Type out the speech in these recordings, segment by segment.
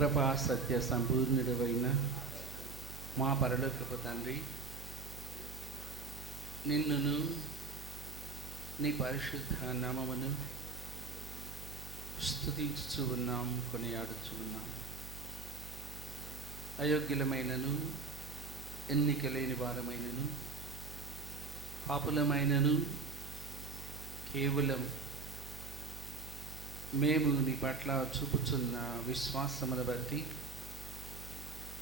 కృపా సత్య సంపూర్ణుడైన మా పరలోకపు తండ్రి, నిన్నును నీ పరిశుద్ధ నామమును స్తుతించుచు ఉన్నాం, కొనియాడుచు ఉన్నాం. అయోగ్యులమైనను, ఎన్నికలేని వారమైనను, పాపులమైనను కేవలం మేము నీ పట్ల చూపుచున్న విశ్వాసమును బట్టి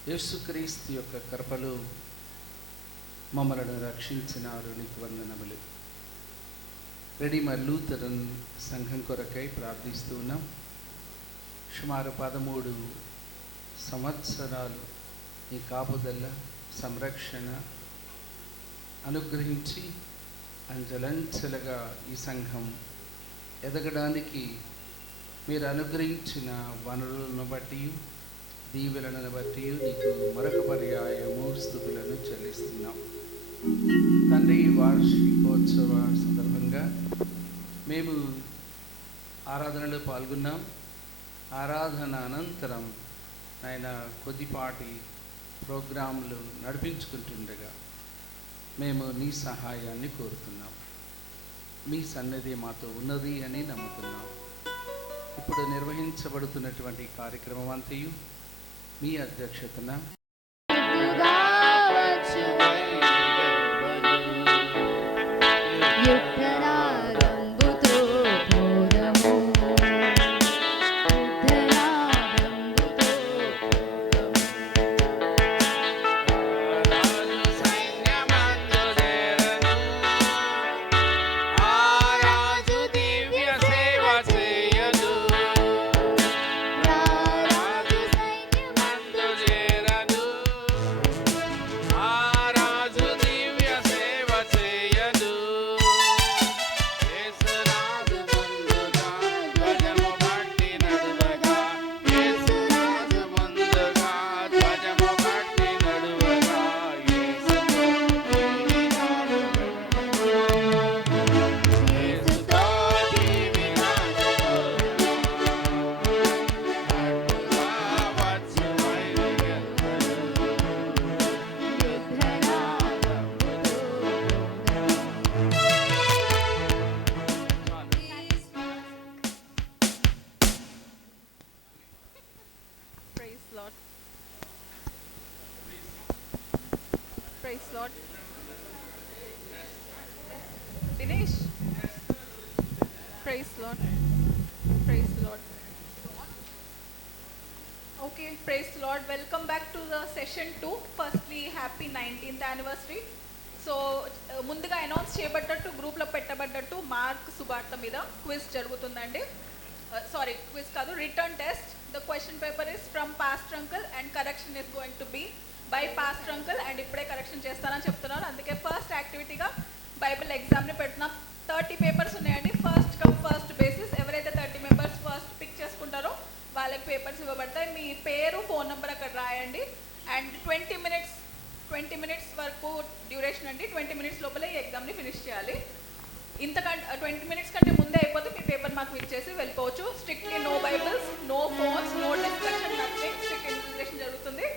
యేసుక్రీస్తు యొక్క కృపలో మమ్మలను రక్షించినారు. నీకు వందనములు. రెడీమర్ లూథరన్ సంఘం కొరకై ప్రార్థిస్తూ ఉన్నాం. సుమారు 13 సంవత్సరాలు నీ కాపుదల, సంరక్షణ అనుగ్రహించి అంచెలంచెలుగా ఈ సంఘం ఎదగడానికి మీరు అనుగ్రహించిన వనరులను బట్టి, దీవెలను బట్టి నీకు మరొక పర్యాయము స్తుతులను చెల్లిస్తున్నాం. తండ్రి, వార్షికోత్సవ సందర్భంగా మేము ఆరాధనలో పాల్గొన్నాం. ఆరాధన అనంతరం ఆయన కొద్దిపాటి ప్రోగ్రాంలు నడిపించుకుంటుండగా మేము నీ సహాయాన్ని కోరుతున్నాం. మీ సన్నిధి మాతో ఉన్నది అని నమ్ముతున్నాం. ఇప్పుడు నిర్వహించబడుతున్నటువంటి కార్యక్రమం అంతయు మీ అధ్యక్షతన Dinesh, praise Lord, praise Lord. Okay, praise Lord. Welcome back to the session 2. Firstly, happy 19th anniversary. So ముందుగా అనౌన్స్ చేయబడ్డట్టు, గ్రూప్లో పెట్టబడ్డట్టు మార్క్ సుబార్త మీద క్విజ్ జరుగుతుందండి. సారీ, క్విజ్ కాదు, written test. The question paper is from pastor uncle and correction is going to be by pastor uncle. And ఇప్పుడే correction చేస్తానని చెప్తున్నారు. అందుకే ఫస్ట్ యాక్టివిటీగా బైబిల్ ఎగ్జామ్ని పెడుతున్నాం. 30 పేపర్స్ ఉన్నాయండి. First come first basis. ఎవరైతే 30 మెంబర్స్ ఫస్ట్ పిక్ చేసుకుంటారో వాళ్ళకి పేపర్స్ ఇవ్వబడతాయి. మీ పేరు, ఫోన్ నెంబర్ అక్కడ రాయండి. అండ్ 20 మినిట్స్ వరకు డ్యూరేషన్ అండి. 20 మినిట్స్ లోపల ఈ ఎగ్జామ్ని ఫినిష్ చేయాలి. ఇంతకంటే 20 మినిట్స్ కంటే ముందే అయిపోతే మీ పేపర్ మాకు ఇచ్చేసి వెళ్ళిపోవచ్చు. Strictly no Bibles, no phones, no discussion, nothing. Strict invigilation జరుగుతుంది.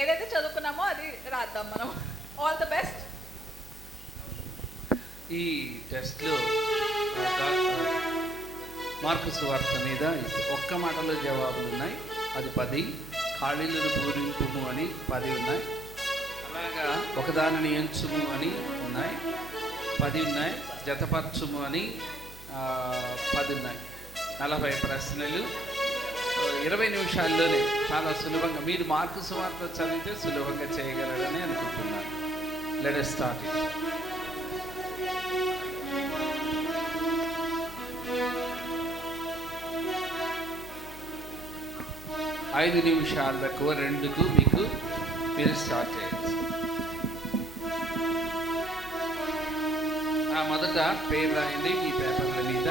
ఏదైతే చదువుకున్నామో అది రాద్దాం మనం. All the best. ఈ టెస్ట్లో మార్కు సువార్త మీద ఒక్క మాటలో జవాబులు ఉన్నాయి. అది 10. ఖాళీలను పూరింపుము అని 10 ఉన్నాయి. అలాగా ఒకదానిని ఎంచుము అని ఉన్నాయి 10 ఉన్నాయి. జతపరచుము అని 10 ఉన్నాయి. 40 ప్రశ్నలు 20 నిమిషాల్లోనే చాలా సులభంగా. మీరు మార్కు సువార్త చదివితే సులభంగా చేయగలరని అనుకుంటున్నాను. Let us start it. 5 నిమిషాలకు 2కు మీరు స్టార్ట్ చేయొచ్చు. మొదట పేరు రాయండి మీ పేపర్ల మీద.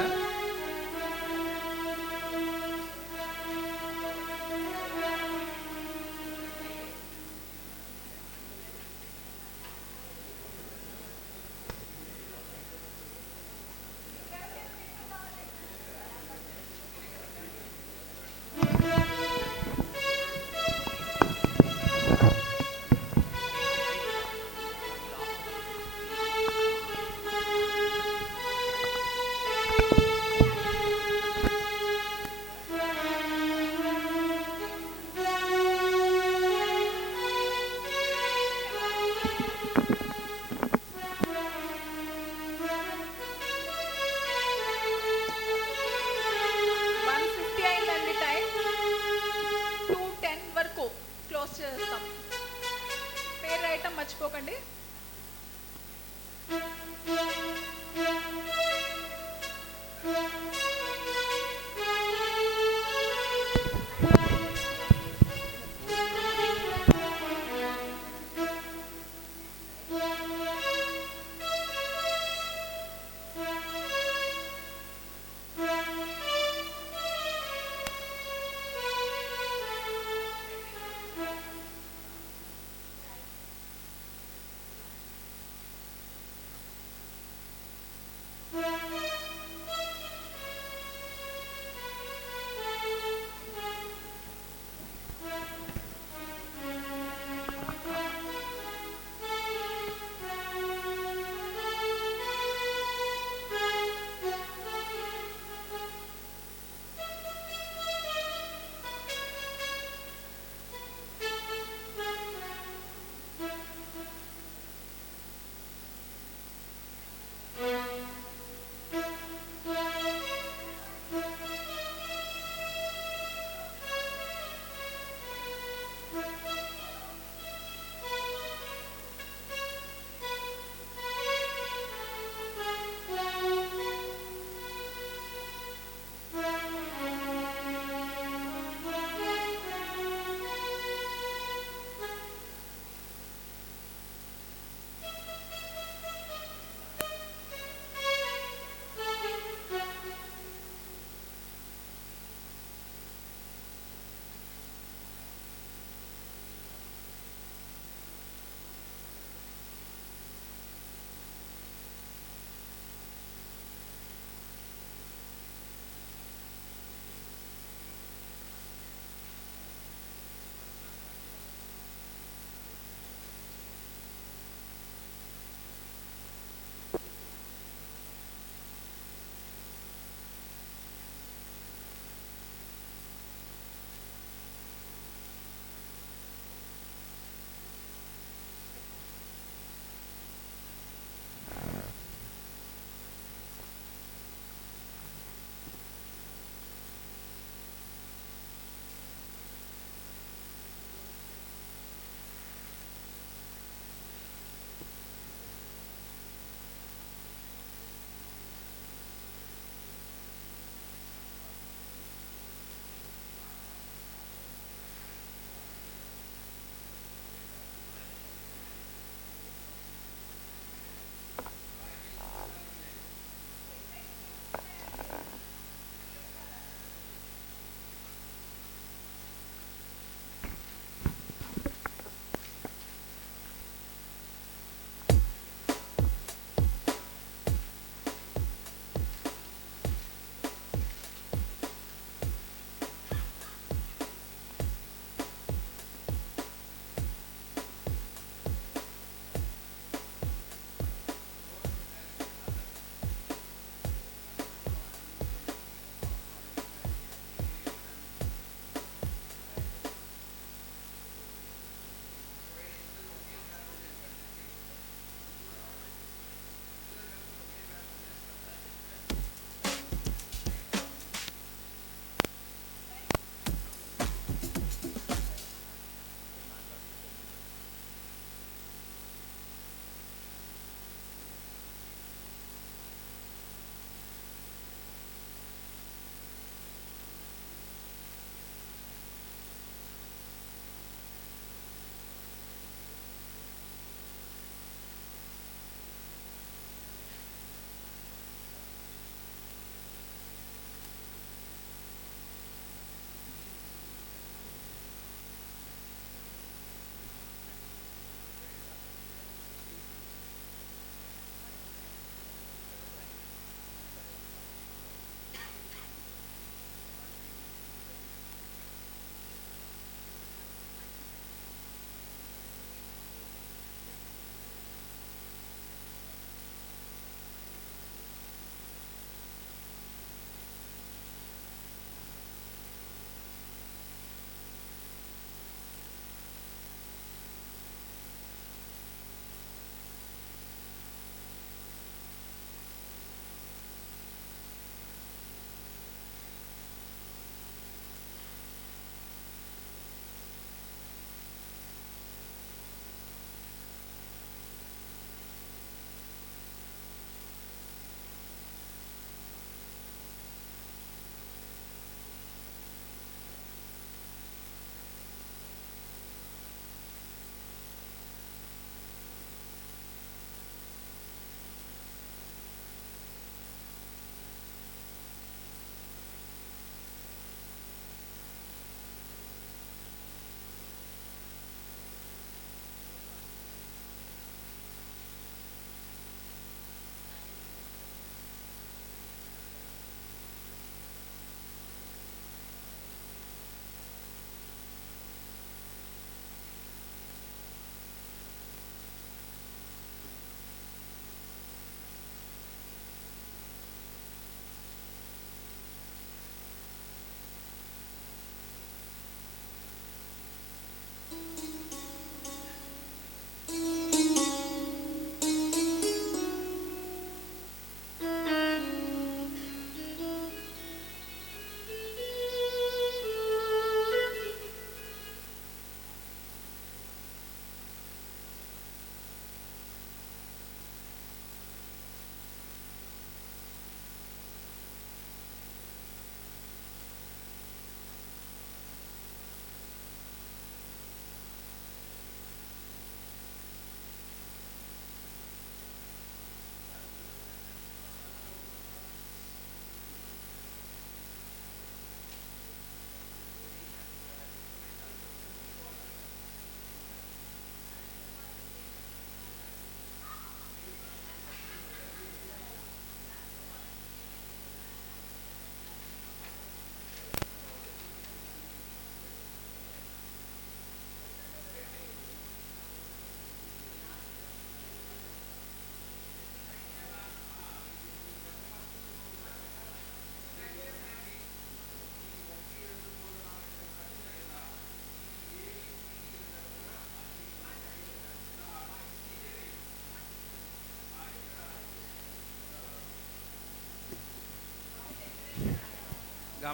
క్లోజ్ చేస్తాం. పేరు రాయటం మర్చిపోకండి.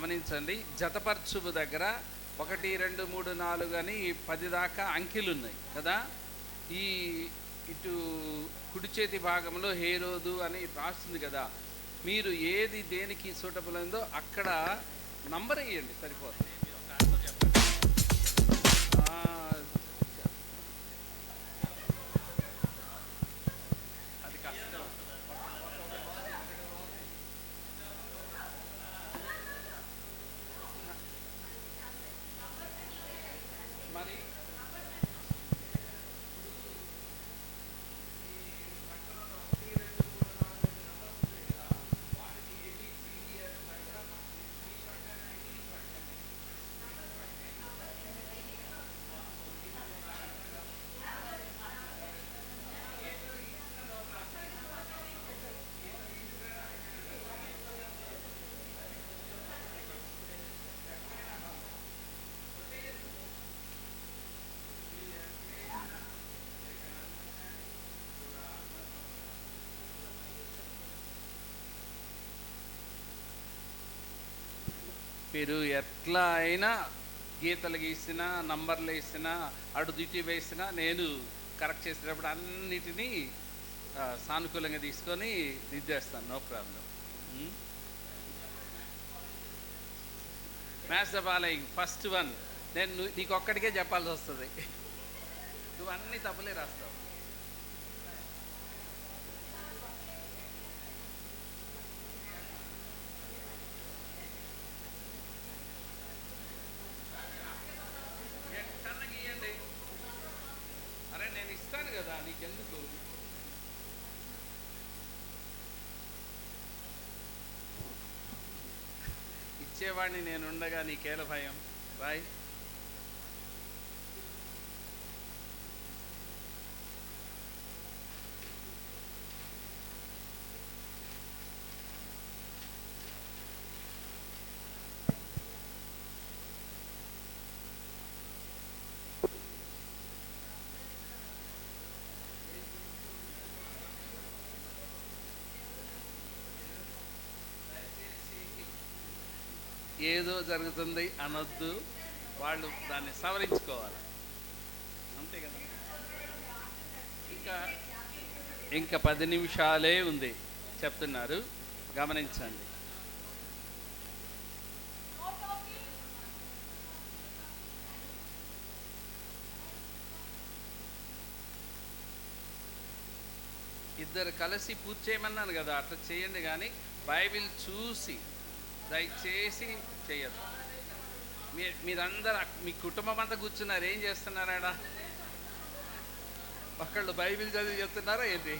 గమనించండి, జతపరచుము దగ్గర 1 2 3 4 అని 10 దాకా అంకెలు ఉన్నాయి కదా. ఈ ఇటు కుడి చేతి భాగంలో హేరోదు అని రాస్తుంది కదా. మీరు ఏది దేనికి సూటబుల్ అయిందో అక్కడ నంబర్ వేయండి సరిపోతుంది. ఆ, అది కష్టం. మరి మీరు ఎట్లా అయినా గీతలు గీసినా నంబర్లు వేసినా అటు దిటి వేసినా నేను కరెక్ట్ చేసేటప్పుడు అన్నిటినీ సానుకూలంగా తీసుకొని దిద్దేస్తాను, no problem. Maths the following first one. నేను నీకు ఒక్కడికే చెప్పాల్సి వస్తుంది, నువ్వు అన్ని తప్పులే రాస్తావు. ఎక్కడన్నా గీయండి, అరే నేను ఇస్తాను కదా నీకెందుకు. ఇచ్చేవాడిని నేనుండగా నీకేల భయం, రాయ్. ఏదో జరుగుతుంది అనొద్దు, వాళ్ళు దాన్ని సవరించుకోవాలి, అంతే కదా. ఇంకా ఇంకా 10 నిమిషాలే ఉంది చెప్తున్నారు, గమనించండి. ఇద్దరు కలిసి పూజ చేయమన్నాను కదా, అట్లా చేయండి. కానీ బైబిల్ చూసి దయచేసి చేయదు. మీరందరూ మీ కుటుంబం అంతా కూర్చున్నారు, ఏం చేస్తున్నారా? ఒకళ్ళు బైబిల్ చదివి చెప్తున్నారా ఏంటి?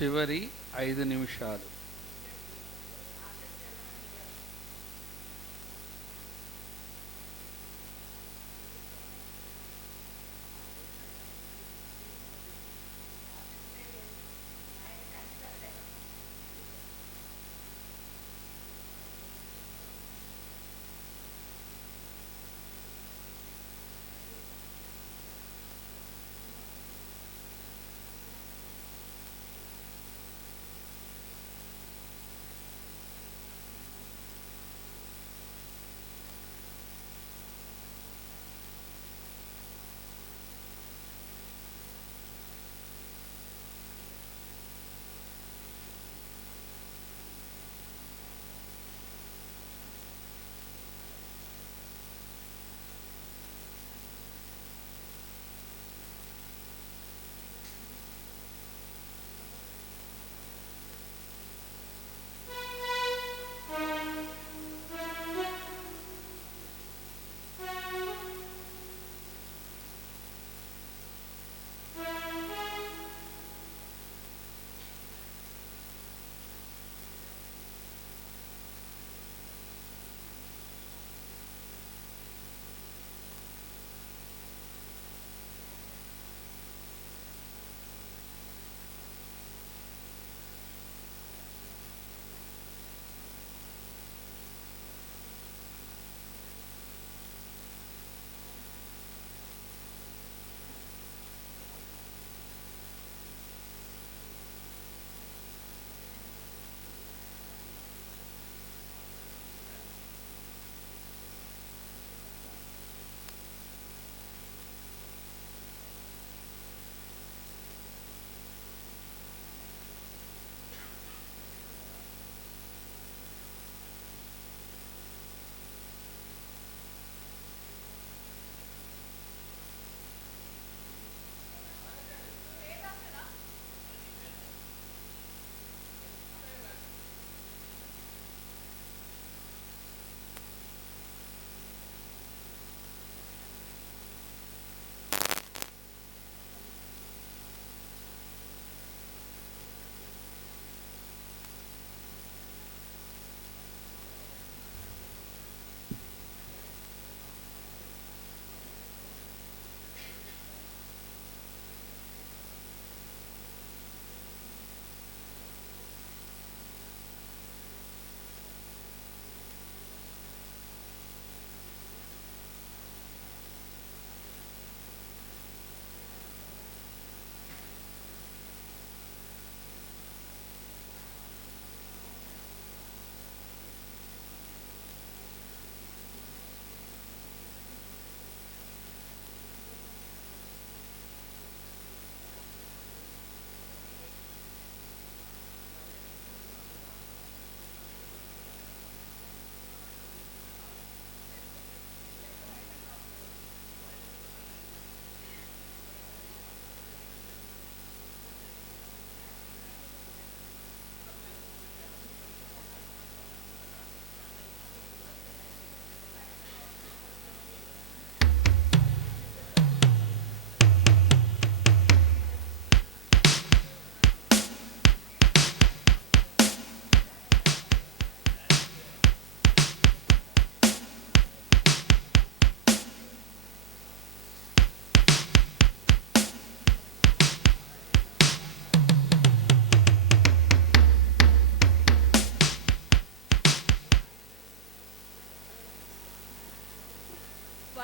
చివరి 5 నిమిషాలు.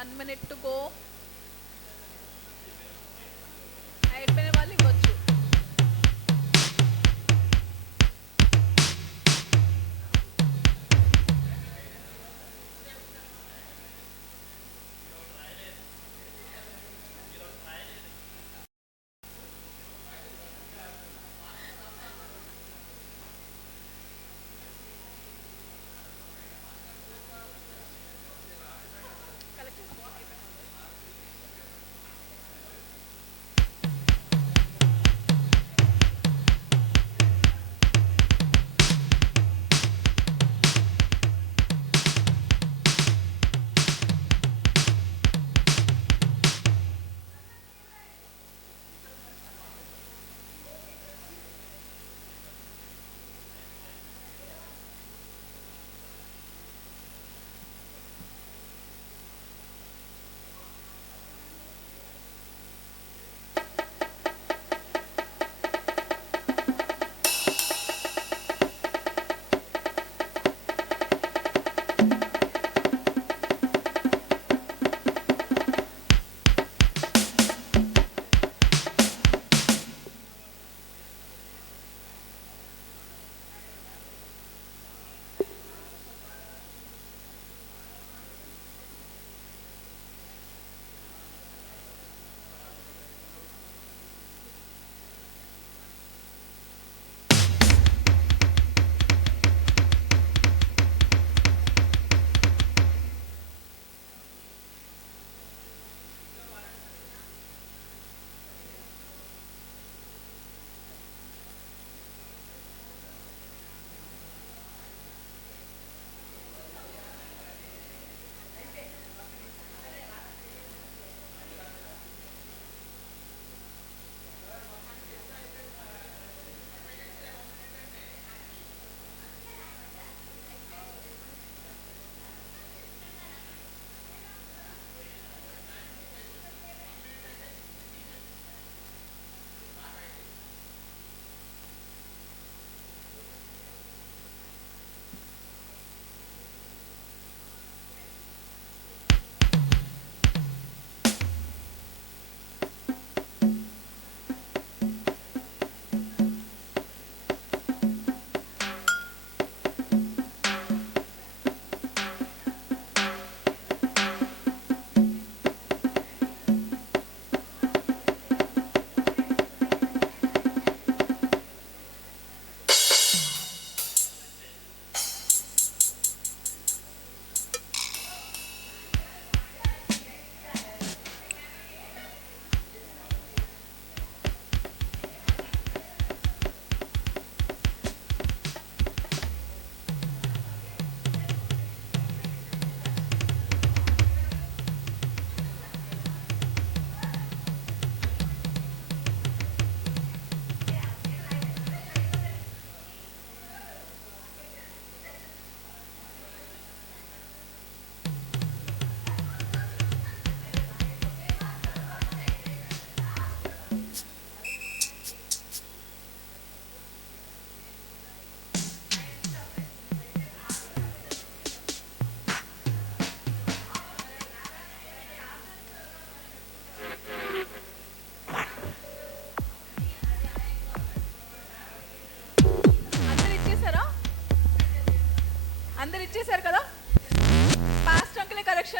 One minute to go. అయిపోయిన వాళ్ళు ఇవ్వచ్చు.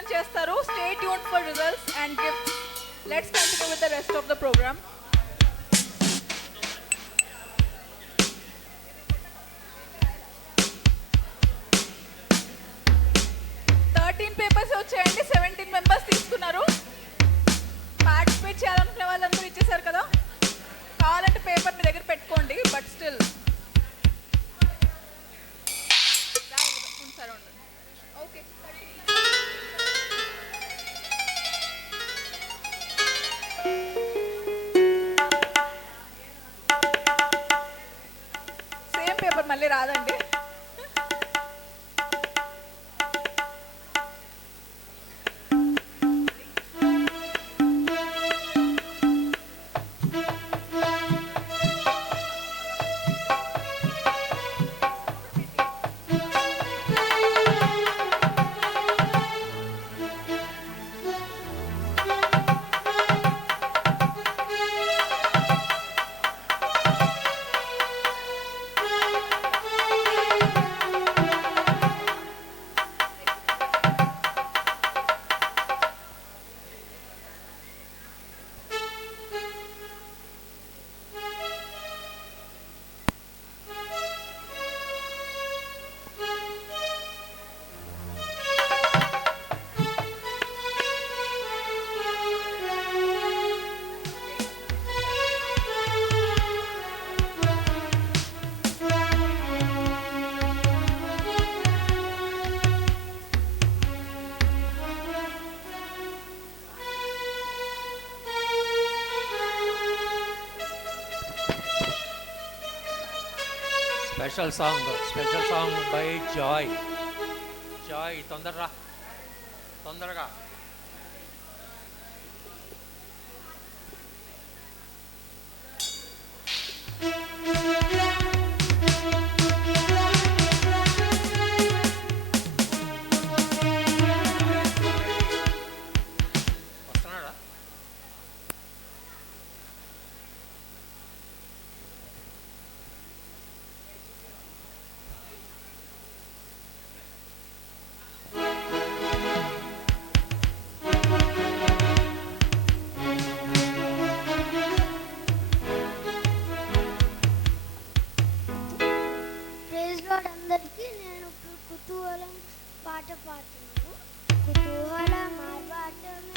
డిస్ట్రిబ్యూషన్ చేస్తారు. Stay tune for results and gifts. Let's continue with the rest of the program. Papers వచ్చాయండి. 17 మెంబర్స్ తీసుకున్నారు. పార్టిసిపేట్ చేయాలనుకునే వాళ్ళందరూ ఇచ్చేసారు కదా. కావాలంటే పేపర్ మీ దగ్గర పెట్టుకోండి. But still okay. Same paper మళ్ళీ రాదండి. స్పెషల్ సాంగ్ బై జాయ్ తొందరగా వస్తున్నాడా? అందరికీ నేను ఇప్పుడు కుతూహలం పాట పాడుతున్నాను. కుతూహలం ఆర్భాటమే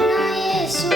నా యేసు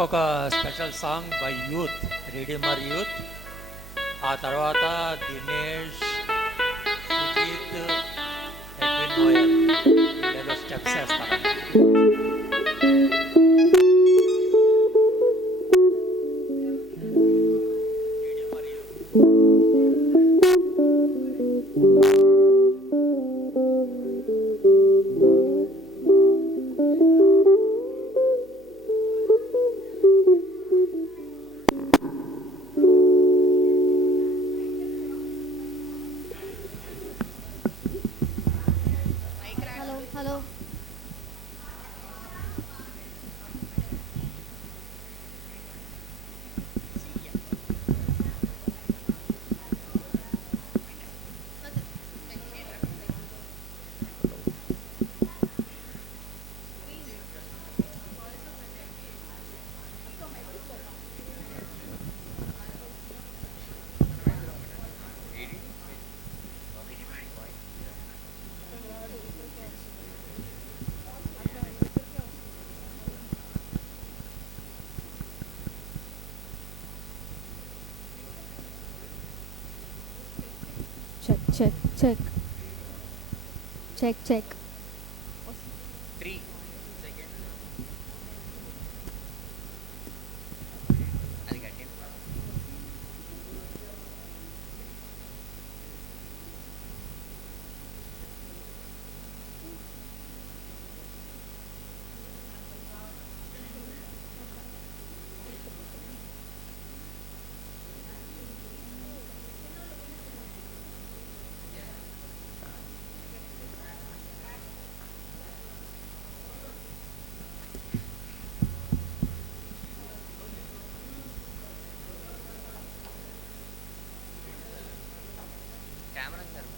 మార్క్ ఒక special song by youth, redeemer youth. ఆ తర్వాత దినేష్, సుజీత్, ఎడ్విన్ నోయల్ ఏదో స్టెప్స్ వేస్తారండి. Hello hello check check check check 3 camera గారు.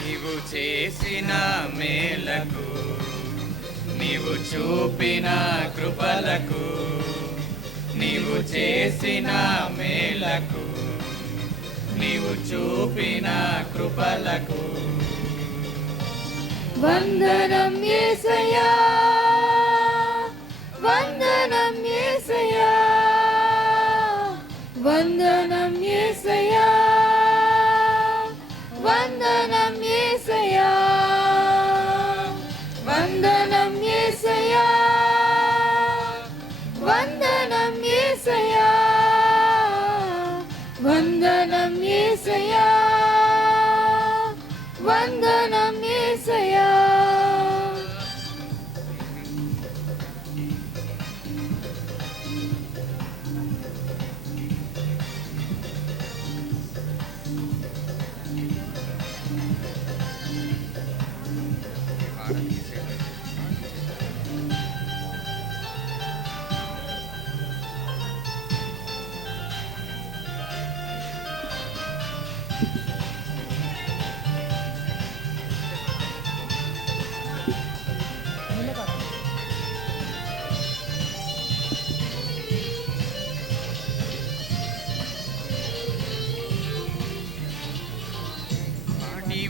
నీవు చేసిన మేలకు, నీవు చూపిన కృపలకు, నీవు చేసిన మేలకు, నీవు చూపిన కృపలకు వందనం యేసయ్యా వందనం యేసయ్యా వందనం యేసయ్యా వందనం యేసయ్యా వందనం యేసయ్యా వందనం యేసయ్యా వందనం యేసయ్యా వందనం యేసయ్యా.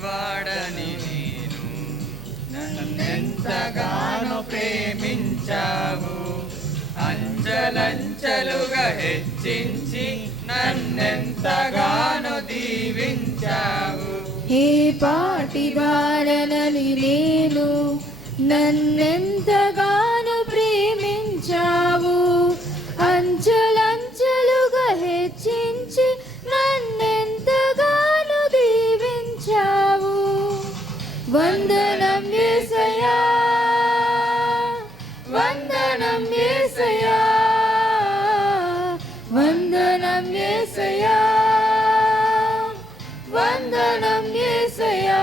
వాడని నేను నన్నెంత ఎంతగానో ప్రేమించావు, అంచెలంచెలుగా హెచ్చించి నన్నెంతగానో దీవించావు. ఏ పాటి వారనని నేను నన్నెంతగానో ప్రేమించావు, అంచెలంచెలుగా హెచ్చించి నన్నెంతగానో దీవించావు. వందనం యేసయ్యా, వందనం యేసయ్యా, వందనం యేసయ్యా, వందనం యేసయ్యా,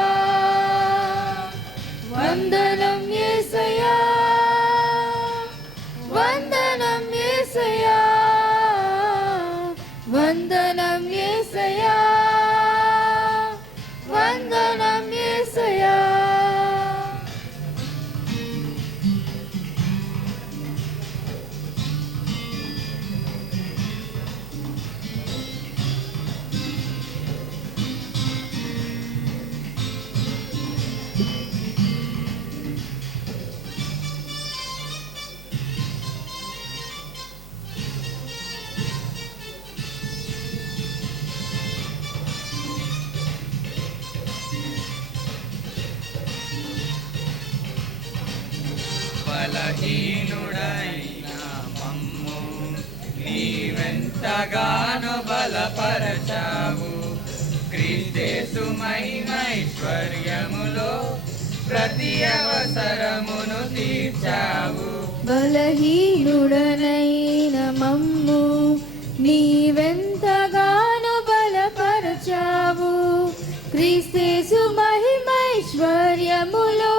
వందనం యేసయ్యా, వందనం యేసయ్యా, వందనం యేసయ్యా, వందనం యేసయ్యా. బలహీనుడైన మమ్ము నీవెంతగానో బలపరచావు, క్రీస్తు మహిమైశ్వర్యములో ప్రతి అవసరమును తీర్చావు. బలహీనుడనైన మమ్ము నీవెంతగానో బలపరచావు, క్రీస్తు మహిమైశ్వర్యములో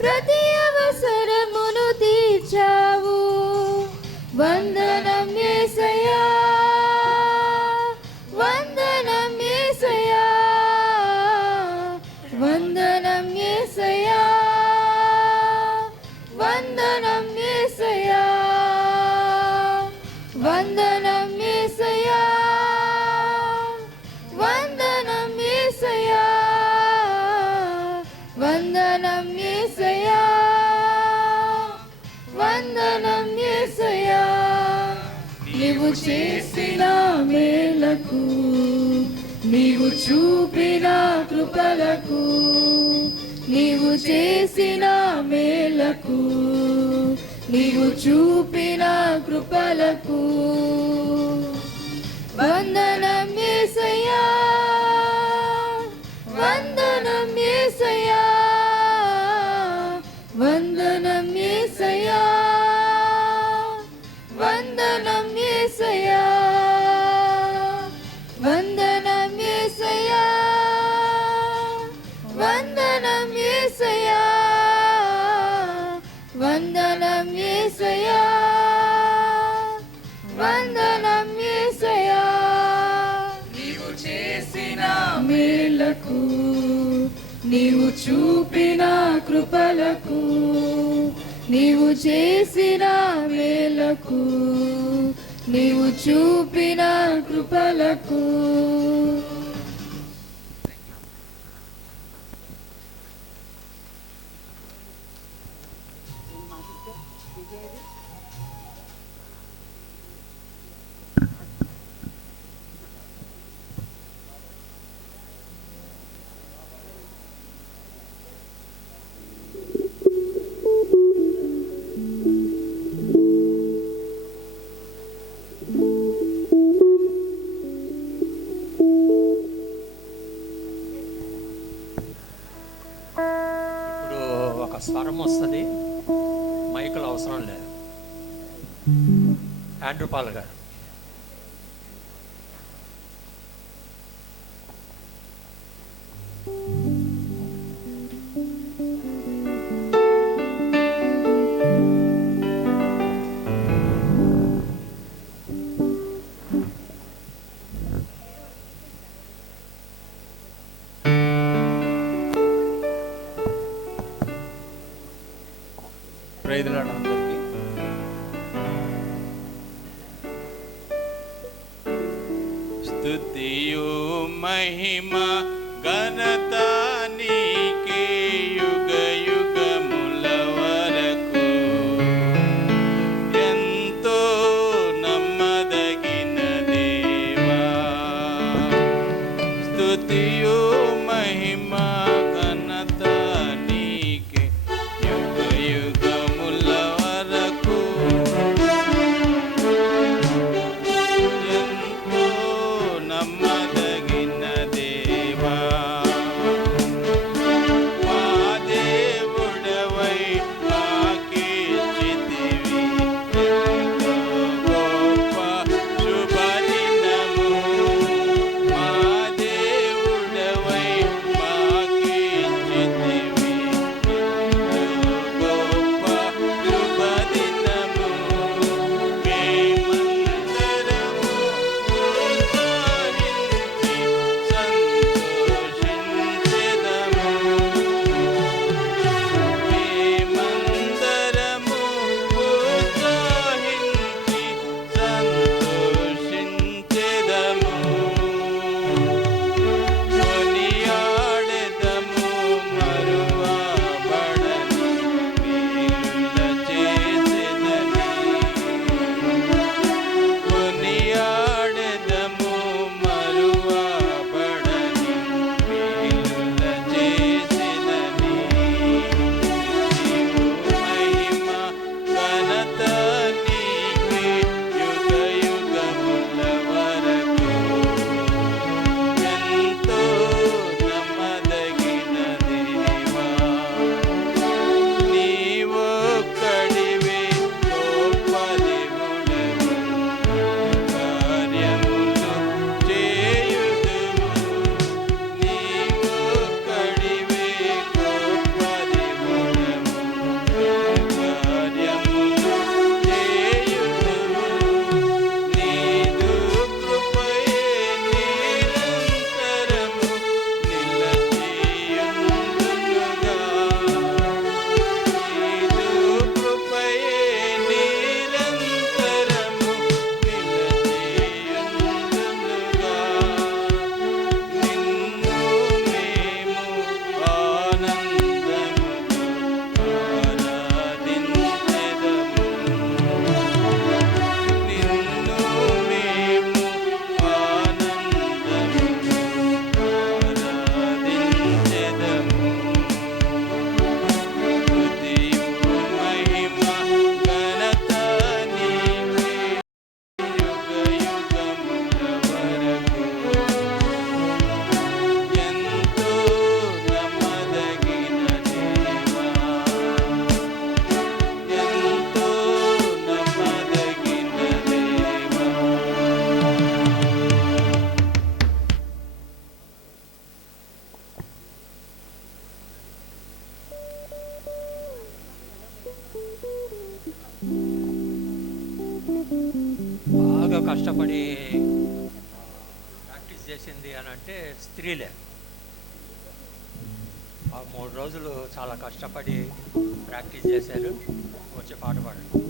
ప్రతి అవసరమును తీర్చావు. వందనం యేసయ్యా, వందనం యేసయ్యా, వందనం యేసయ్యా, వందనం యేసయ్యా, వందనం యేసయ్యా, వందనం యేసయ్యా, వందనం యేసయ్యా, వందనం యేసయ్యా. నీవు చేసిన మేలకు, నీవు చూపిన కృపలకు, నీవు చేసిన మేలకు, నీవు చూపిన కృపలకు వందనం యేసయ్యా, వందనం యేసయ్యా, వందనం యేసయ్యా, వందనం యేసయ్యా, వందనం యేసయ్యా, వందనం యేసయ్యా, వందనం యేసయ్యా, వందనం యేసయ్యా. నీవు చేసిన మేలకు, నీవు చూపిన కృపలకు, నీవు చేసిన మేలకు, నీవు చూపిన కృపలకు ఒక స్వరం వస్తుంది, మైకులు అవసరం లేదు. ఆండ్రూ పాల్ గారు. ప్రైదులాడు అందరికీ. స్తుతియు మహిమ ఘనత నీకే యుగ యుగముల కష్టపడి ప్రాక్టీస్ చేసింది అని అంటే స్త్రీలే. ఆ 3 రోజులు చాలా కష్టపడి ప్రాక్టీస్ చేశారు. వచ్చి పాట పాడండి.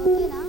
ఓకేనా?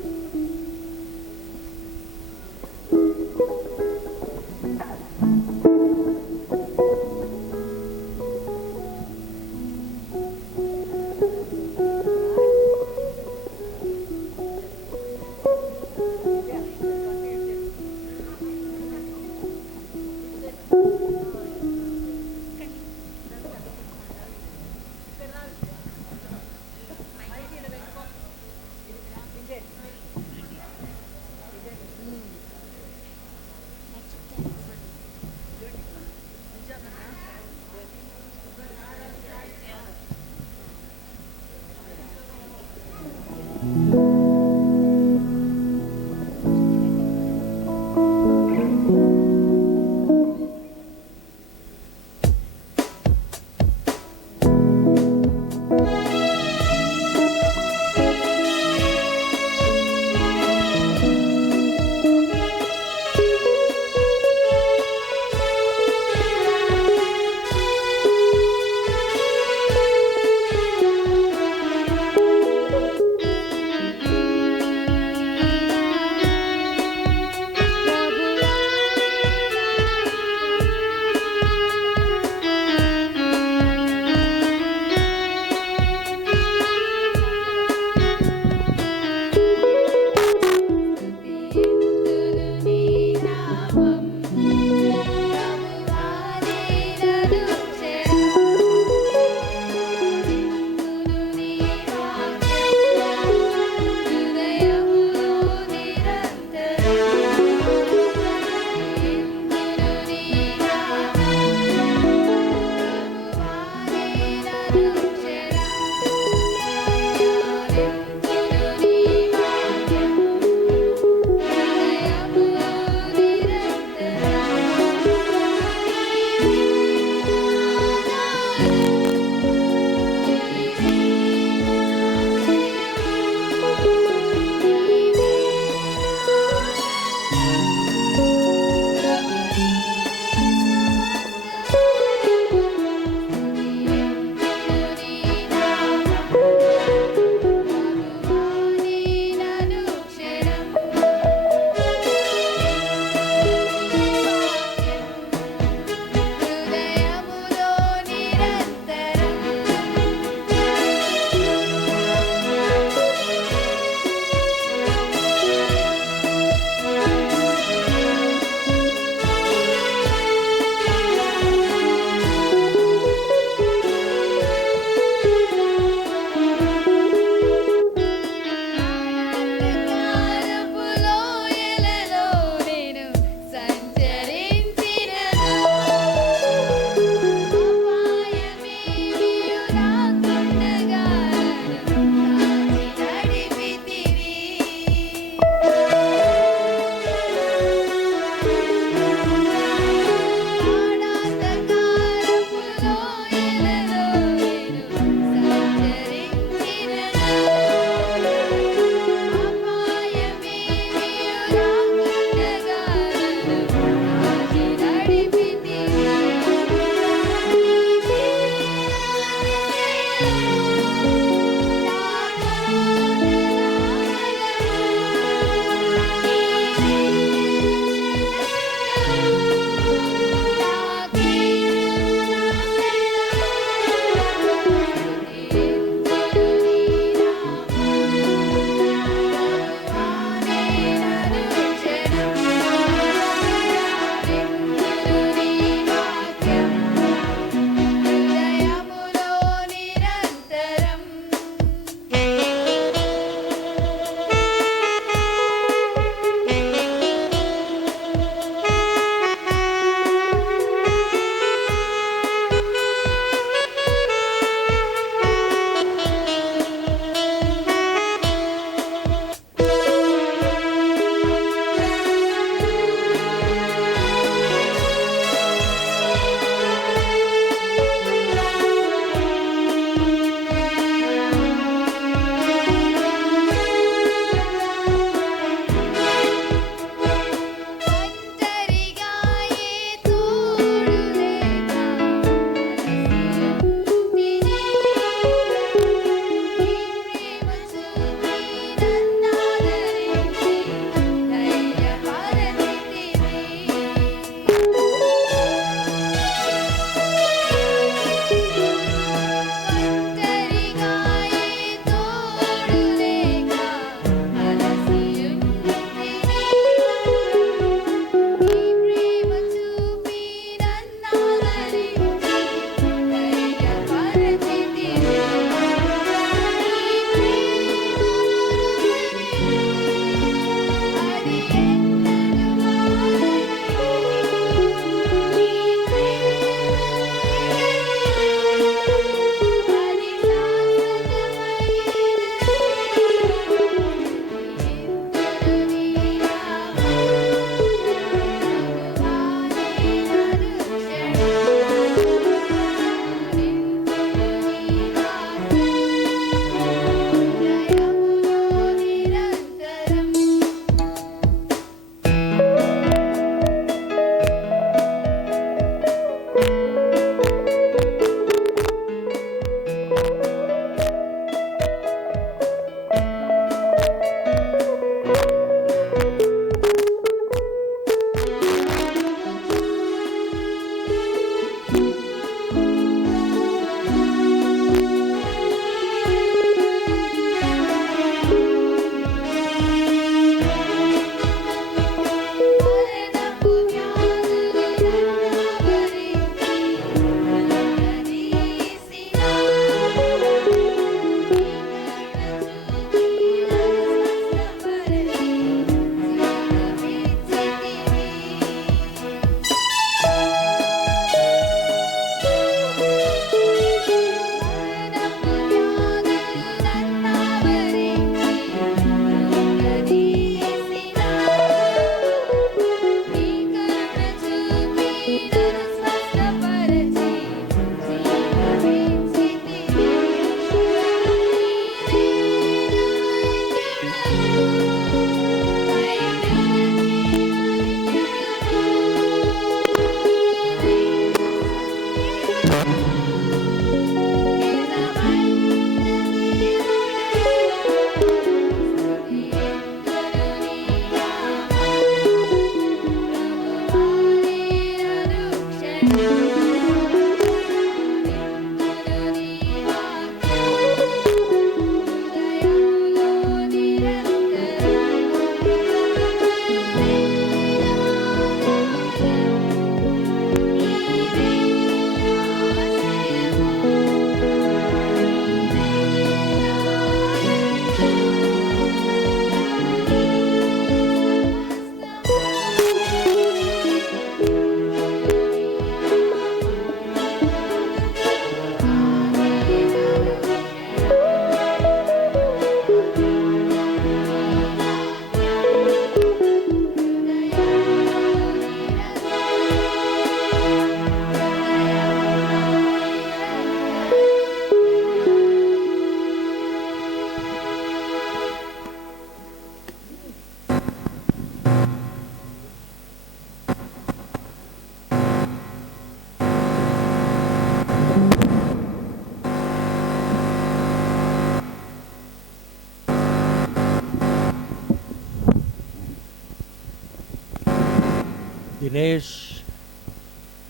దినేష్,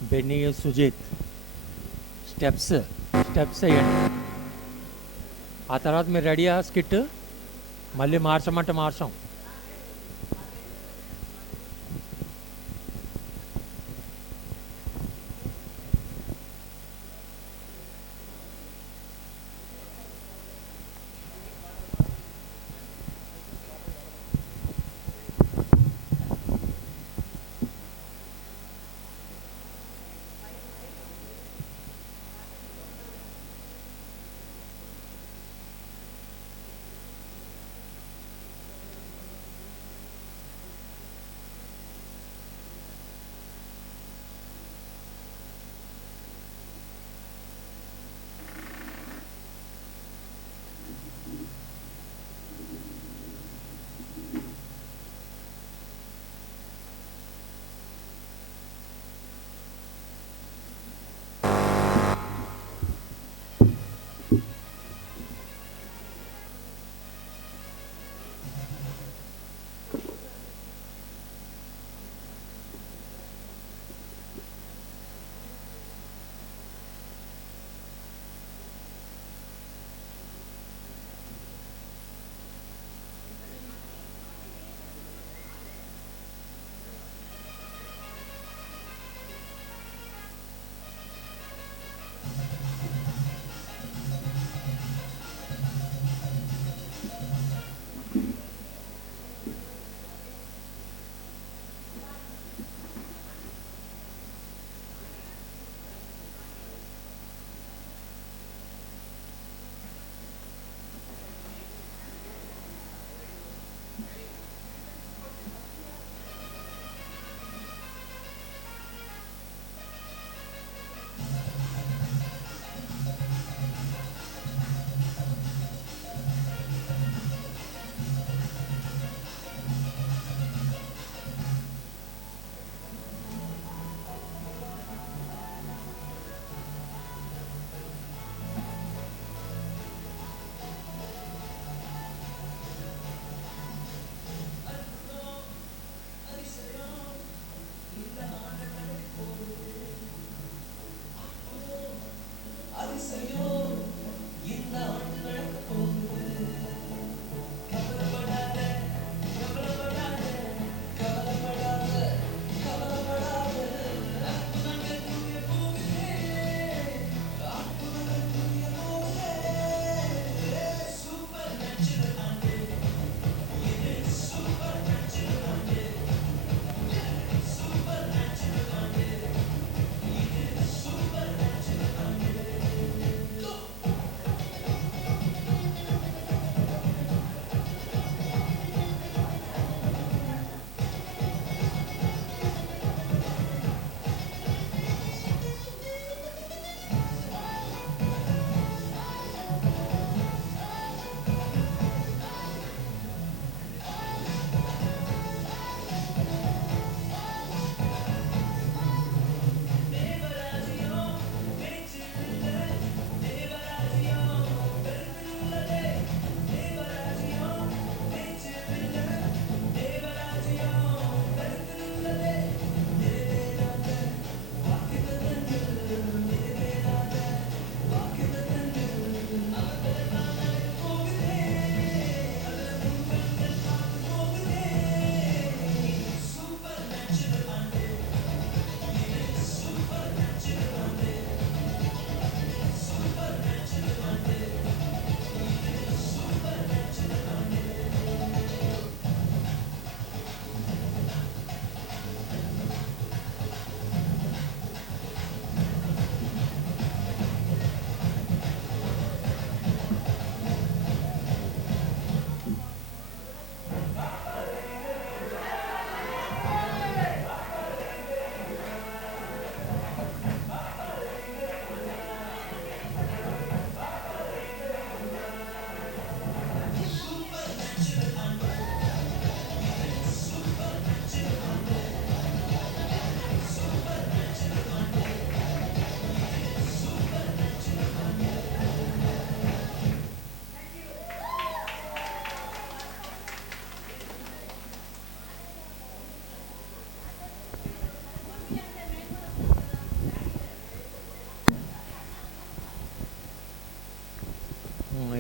బెన్నీ, సుజిత్ స్టెప్స్ వేయండి. ఆ తర్వాత మీరు రెడీయా స్కిట్? మళ్ళీ మార్చమంటే మార్చాం.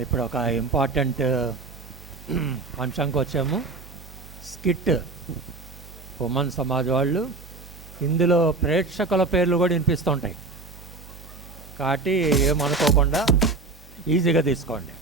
ఇప్పుడు ఒక ఇంపార్టెంట్ ఫంక్షన్కి వచ్చాము. స్కిట్ ఉమెన్ సమాజ్ వాళ్ళు, ఇందులో ప్రేక్షకుల పేర్లు కూడా వినిపిస్తుంటాయి కాబట్టి ఏమనుకోకుండా ఈజీగా తీసుకోండి.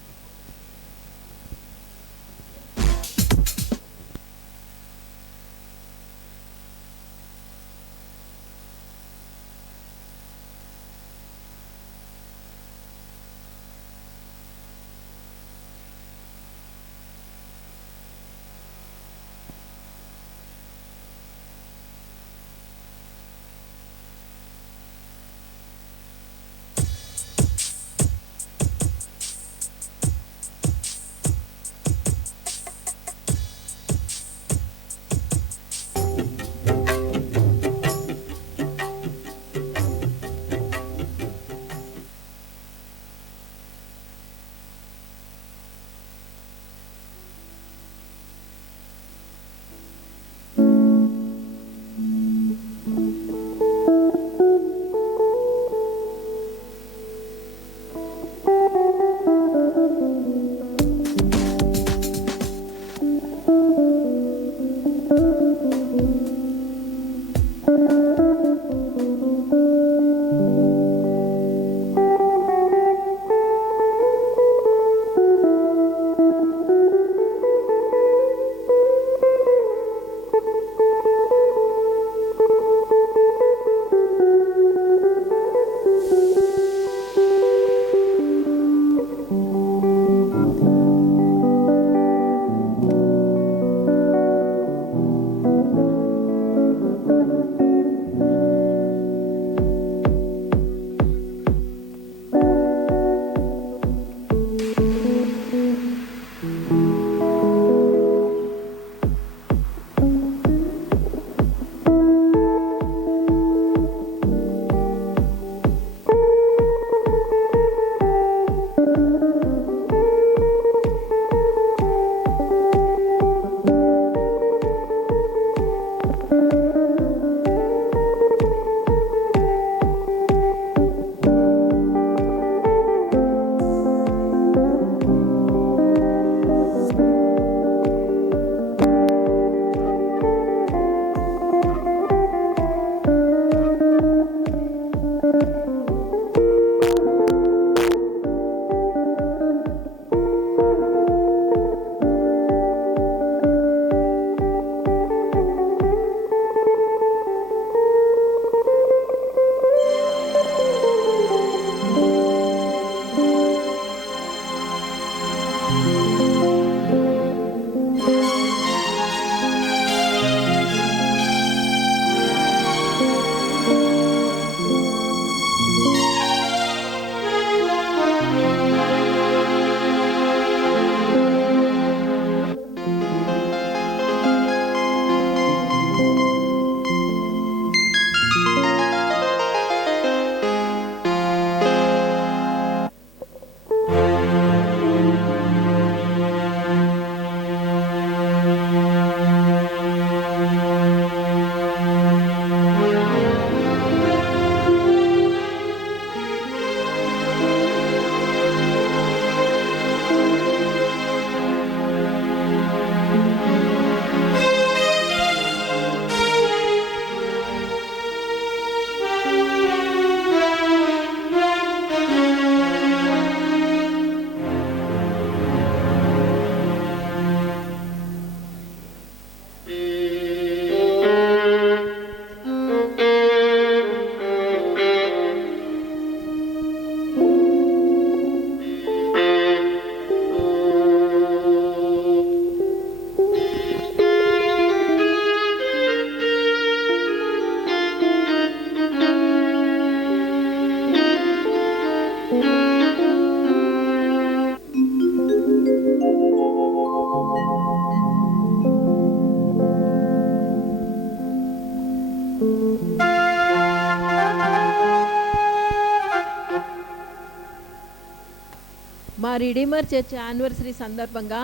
మా రిడీమర్ చర్చ్ యానివర్సరీ సందర్భంగా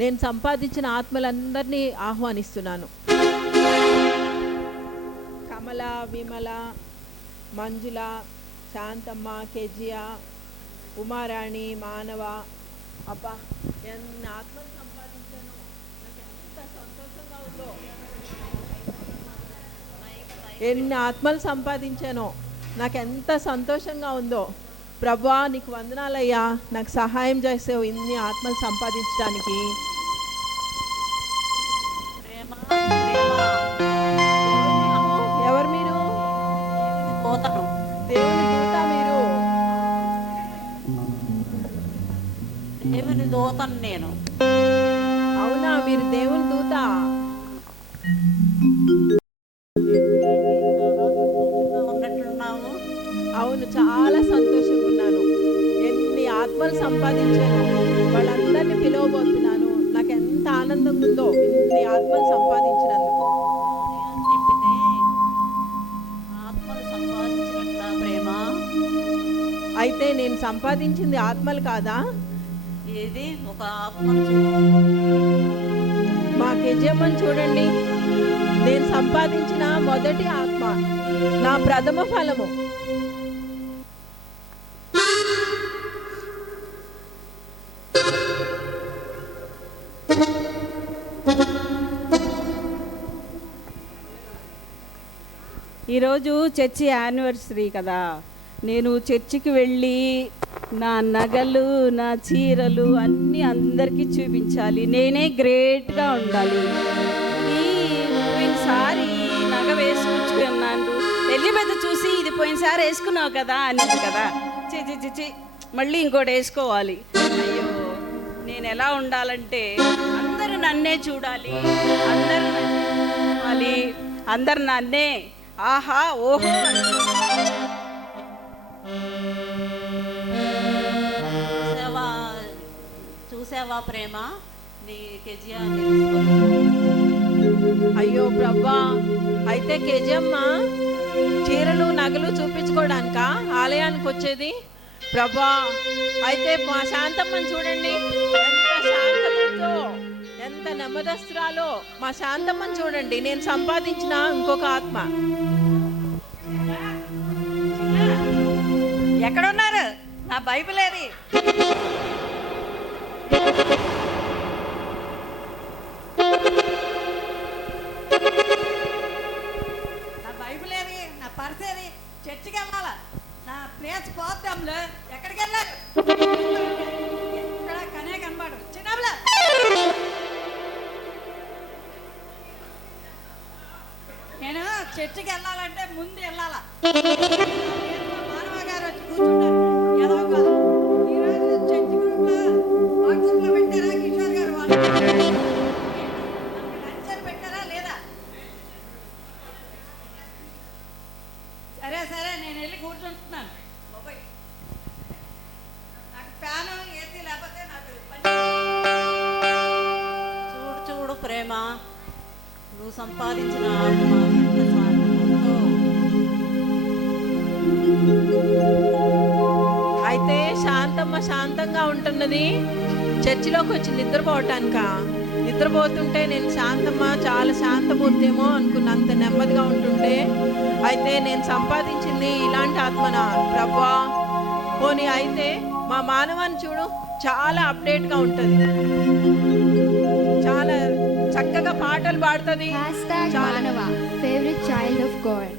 నేను సంపాదించిన ఆత్మలందరినీ ఆహ్వానిస్తున్నాను. కమల, విమల, మంజుల, శాంతమ్మ, కెజియా, ఉమారాణి, మానవ, అబ్బా ఎన్ని ఆత్మలు సంపాదించానో, నాకు ఎంత సంతోషంగా ఉందో. ఎన్ని ఆత్మలు సంపాదించానో నాకు ఎంత సంతోషంగా ఉందో. ప్రభువా నీకు వందనాలయ్యా, నాకు సహాయం చేసావు ఇన్ని ఆత్మలు సంపాదించడానికి. ఎవరు మీరు? దేవుని దూత మీరు? దేవుని దూతను నేను. అవునా, మీరు దేవుని దూత? ఉన్నట్లున్నాము. అవును, చాలా సంతోషంగా ఉన్నాను. ఎన్ని ఆత్మలు సంపాదించాను, వాళ్ళందరినీ పిలవబోతున్నాను. నాకు ఎంత ఆనందంగా ఉందో ఇన్ని ఆత్మలు సంపాదించినందుకు. నింపితే ఆత్మలు సంపాదించినట్లా ప్రేమ? అయితే నేను సంపాదించింది ఆత్మలు కాదా? ఏది ఒక ఆత్మను మా యజమాని చూడండి, నేను సంపాదించిన మొదటి ఆత్మ, నా ప్రథమ ఫలము. ఈరోజు చర్చి యానివర్సరీ కదా, నేను చర్చికి వెళ్ళి నా నగలు, నా చీరలు అన్నీ అందరికీ చూపించాలి. నేనే గ్రేట్గా ఉండాలి. పోయినసారి నగ వేసుకొచ్చుకున్నాను, ఎలిజబెత్ చూసి ఇది పోయినసారి వేసుకున్నావు కదా అనేది కదా, చిచి మళ్ళీ ఇంకోటి వేసుకోవాలి. అయ్యో, నేను ఎలా ఉండాలంటే అందరూ నన్నే చూడాలి, అందరు నన్నే ఆహా ఓహో. చూసావా ప్రేమ నీ కెజియా? అయ్యో ప్రభా, అయితే కెజమ్మ చీరలు నగలు చూపించుకోవడానికా ఆలయానికి వచ్చేది? ప్రభా, అయితే మా శాంతమ్మని చూడండి, ఎంత శాంతమంతో, ఎంత నెమ్మదస్తురాలో. మా శాంతమ్మని చూడండి, నేను సంపాదించిన ఇంకొక ఆత్మ. ఎక్కడున్నారు? నా బైబిల్ ఏది? నా బైబిల్ ఏది? నా పర్స్ ఏది? చర్చికి వెళ్ళాలా? నా ప్లేస్ పోతాంలో ఎక్కడికి వెళ్ళాలి? ఇక్కడ కనే కనబాడు చిన్నబ్లా. నేను చర్చికి వెళ్ళాలంటే ముందు వెళ్ళాలా? మానవ గారు వచ్చి కూర్చుంటారు. ఏదో కాదు, ఈరోజు చర్చి గ్రూప్లో వాట్సాప్లో పెట్టారా కిషోర్ గారు? వాళ్ళు లెక్చర్ పెట్టారా లేదా? సరే నేను వెళ్ళి కూర్చుంటున్నాను. బాబాయ్, నాకు ఫ్యాను ఏసీ లేకపోతే నాకు చూడు ప్రేమ, నువ్వు సంపాదించిన ఆత్మ ఎంత శాంతంతో. అయితే శాంతమ్మ శాంతంగా ఉంటున్నది చర్చిలోకి వచ్చి నిద్రపోవటానికా? నిద్రపోతుంటే నేను శాంతమ్మ చాలా శాంతమూర్తి ఏమో అనుకున్నా, అంత నెమ్మదిగా ఉంటుంటే. అయితే నేను సంపాదించింది ఇలాంటి ఆత్మనా ప్రభా? పోనీ అయితే మా మానవాన్ని చూడు, చాలా అప్డేట్గా ఉంటుంది, చాలా చక్కగా పాటలు పాడుతుంది. Manava, favorite child of God.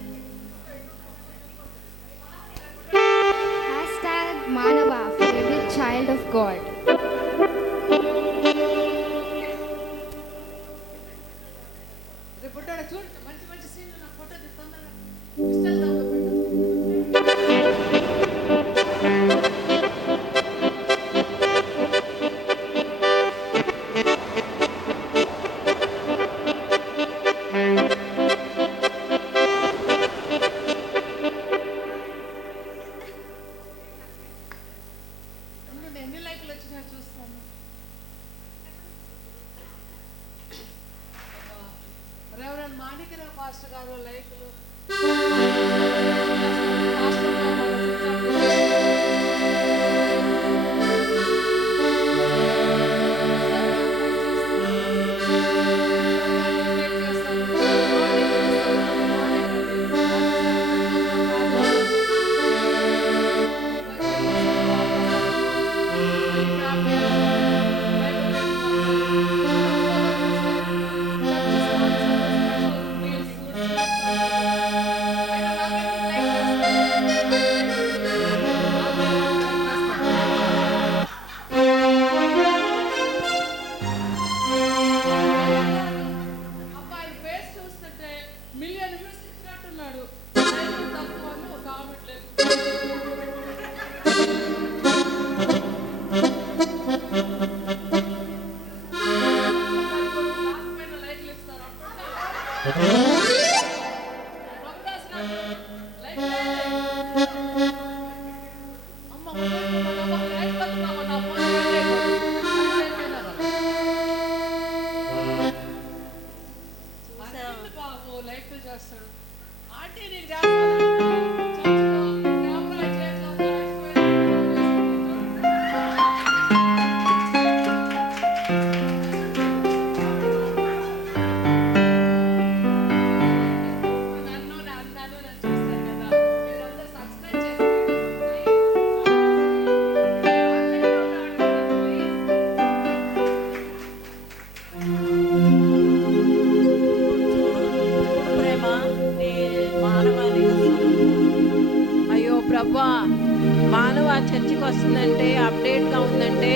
Manava, favorite child of God. అప్డేట్గా ఉందంటే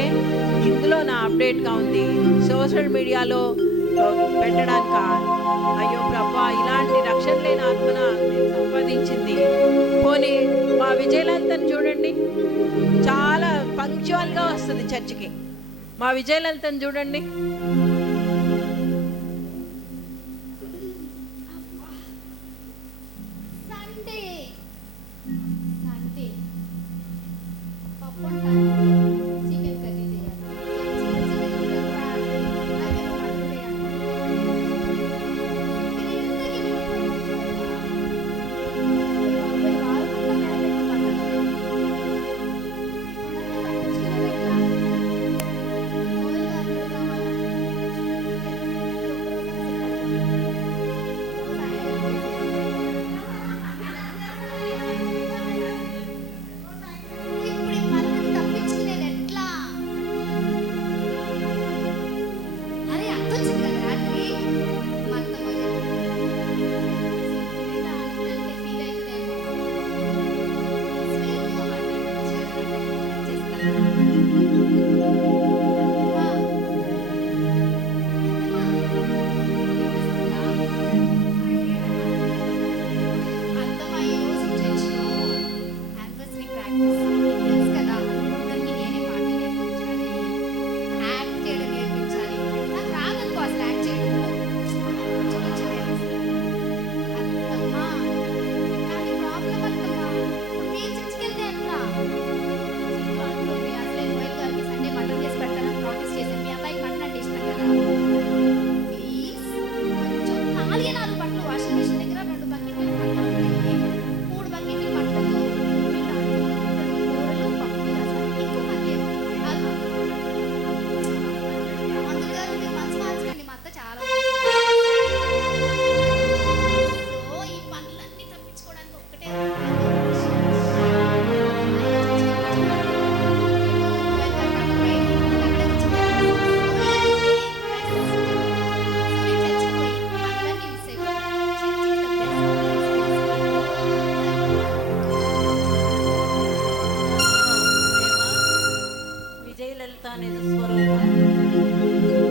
ఇందులో నా అప్డేట్గా ఉంది. సోషల్ మీడియాలో పెట్టడానిక? అయ్యో ప్రభా, ఇలాంటి రక్షణ లేని ఆత్మన నేను సంపాదించింది. పోనీ మా విజయలలితను చూడండి, చాలా పంక్చువల్గా వస్తుంది చర్చికి. మా విజయలలితను చూడండి.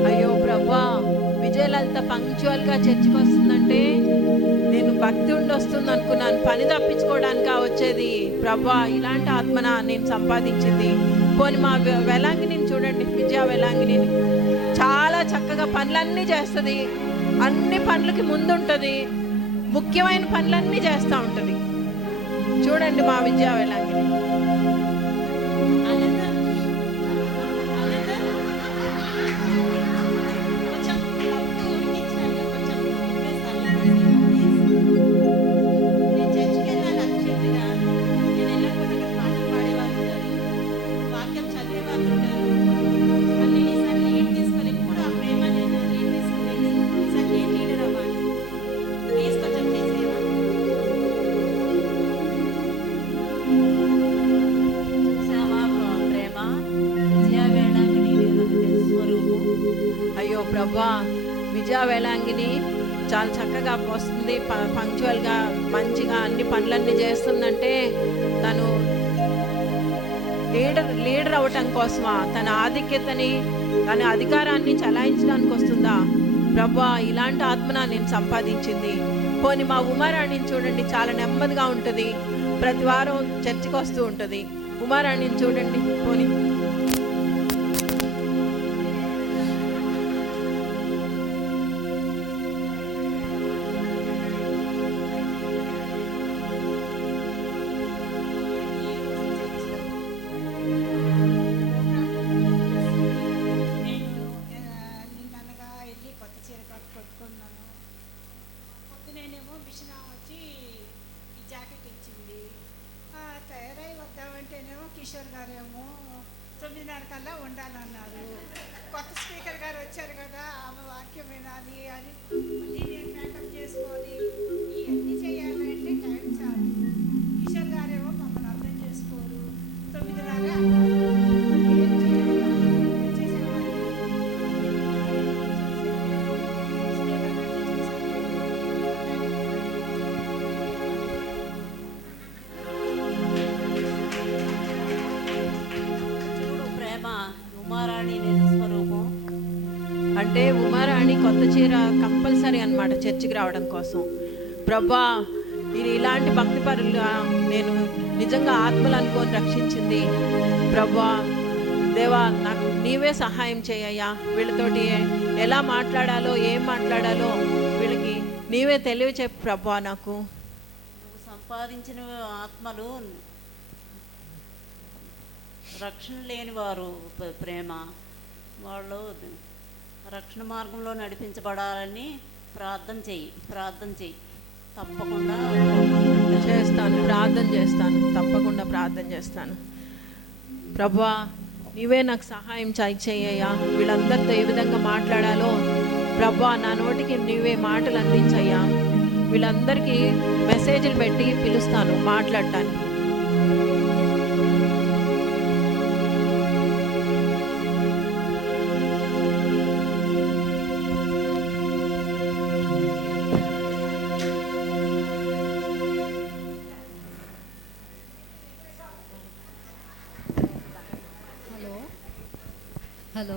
అయ్యో ప్రభా, విజయలలిత పంక్చువల్గా చర్చికి వస్తుందంటే నేను భక్తి ఉండి వస్తుంది అనుకున్నాను. పని తప్పించుకోవడానికి వచ్చేది. ప్రభా, ఇలాంటి ఆత్మన నేను సంపాదించింది. పోనీ మా వెలాంగిని చూడండి, విజయ వెలాంగిని చాలా చక్కగా పనులన్నీ చేస్తుంది. అన్ని పనులకి ముందుంటుంది. ముఖ్యమైన పనులన్నీ చేస్తూ ఉంటుంది. చూడండి మా విజయ వెలాంగిని. ప్రభా, విజయ వేళాంగిని చాలా చక్కగా వస్తుంది, పంక్చువల్గా మంచిగా అన్ని పనులన్నీ చేస్తుందంటే తను లీడర్ అవ్వటం కోసమా? తన ఆధిక్యతని, తన అధికారాన్ని చలాయించడానికి వస్తుందా? ప్రభా, ఇలాంటి ఆత్మన నేను సంపాదించింది. పోనీ మా ఉమారాణిని చూడండి, చాలా నెమ్మదిగా ఉంటుంది. ప్రతి వారం చర్చికి వస్తూ ఉంటుంది. ఉమారాణిని చూడండి. పోనీ కిషోర్ గారేమో 9:30 కల్లా ఉండాలన్నారు. కొత్త స్పీకర్ గారు వచ్చారు కదా, ఆమె వాక్యం వినాలి అని మళ్ళీ నేను మేకప్ చేసుకోవాలి, ఇవన్నీ చేయాలంటే టైం చాలు. కిషోర్ గారేమో మమ్మల్ని అర్థం చేసుకోరు. 9:30 ఉమారాణి నిజ స్వరూపం. అంటే ఉమారాణి కొత్త చీర కంపల్సరీ అన్నమాట చర్చికి రావడం కోసం. ప్రభా, ఇది ఇలాంటి భక్తి పరులు నేను నిజంగా ఆత్మలు అనుకొని రక్షించింది. ప్రభా దేవా, నాకు నీవే సహాయం చేయయ్యా. వీళ్ళతోటి ఎలా మాట్లాడాలో, ఏం మాట్లాడాలో వీళ్ళకి నీవే తెలివి చెప్పు ప్రభా. నాకు నువ్వు సంపాదించిన ఆత్మలు రక్షణ లేని వారు ప్రేమ, వాళ్ళు రక్షణ మార్గంలో నడిపించబడాలని ప్రార్థన చెయ్యి. తప్పకుండా చేస్తాను, ప్రార్థన చేస్తాను, తప్పకుండా ప్రార్థన చేస్తాను. ప్రభువా, నీవే నాకు సహాయం చెయ్యయ్యా. వీళ్ళందరితో ఏ విధంగా మాట్లాడాలో ప్రభువా, నా నోటికి నీవే మాటలు అందించయ్యా. వీళ్ళందరికీ మెసేజ్లు పెట్టి పిలుస్తాను మాట్లాడటానికి. హలో,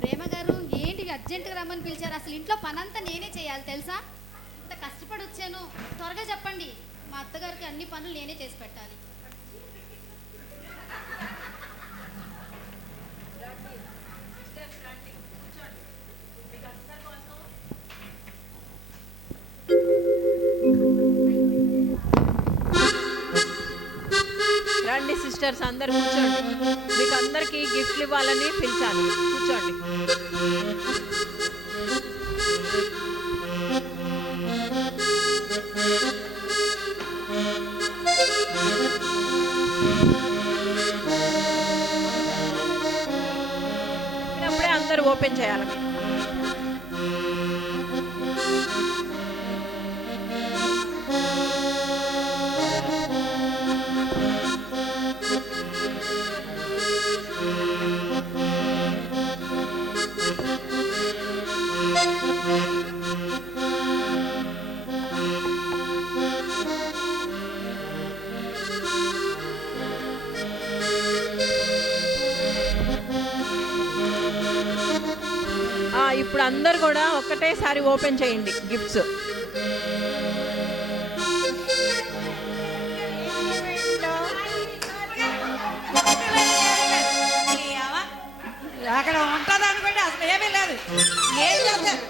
ప్రేమ గారు, ఏంటి అర్జెంటుగా రమ్మని పిలిచారు? అసలు ఇంట్లో పనంతా నేనే చేయాలి తెలుసా? ఇంత కష్టపడి వచ్చాను, త్వరగా చెప్పండి. మా అత్తగారికి అన్ని పనులు నేనే చేసి పెట్టాలి. రండి సిస్టర్స్, అందరు కూర్చోండి. మీకు అందరికీ గిఫ్ట్లు ఇవ్వాలని పిలిచాను, కూర్చోండి. అప్పుడే అందరూ ఓపెన్ చేయాలి. ఇప్పుడు అందరు కూడా ఒక్కటేసారి ఓపెన్ చేయండి గిఫ్ట్స్. అక్కడ ఉంటుంది అనుకోండి, అసలు ఏమీ లేదు. ఏం చేస్తారు?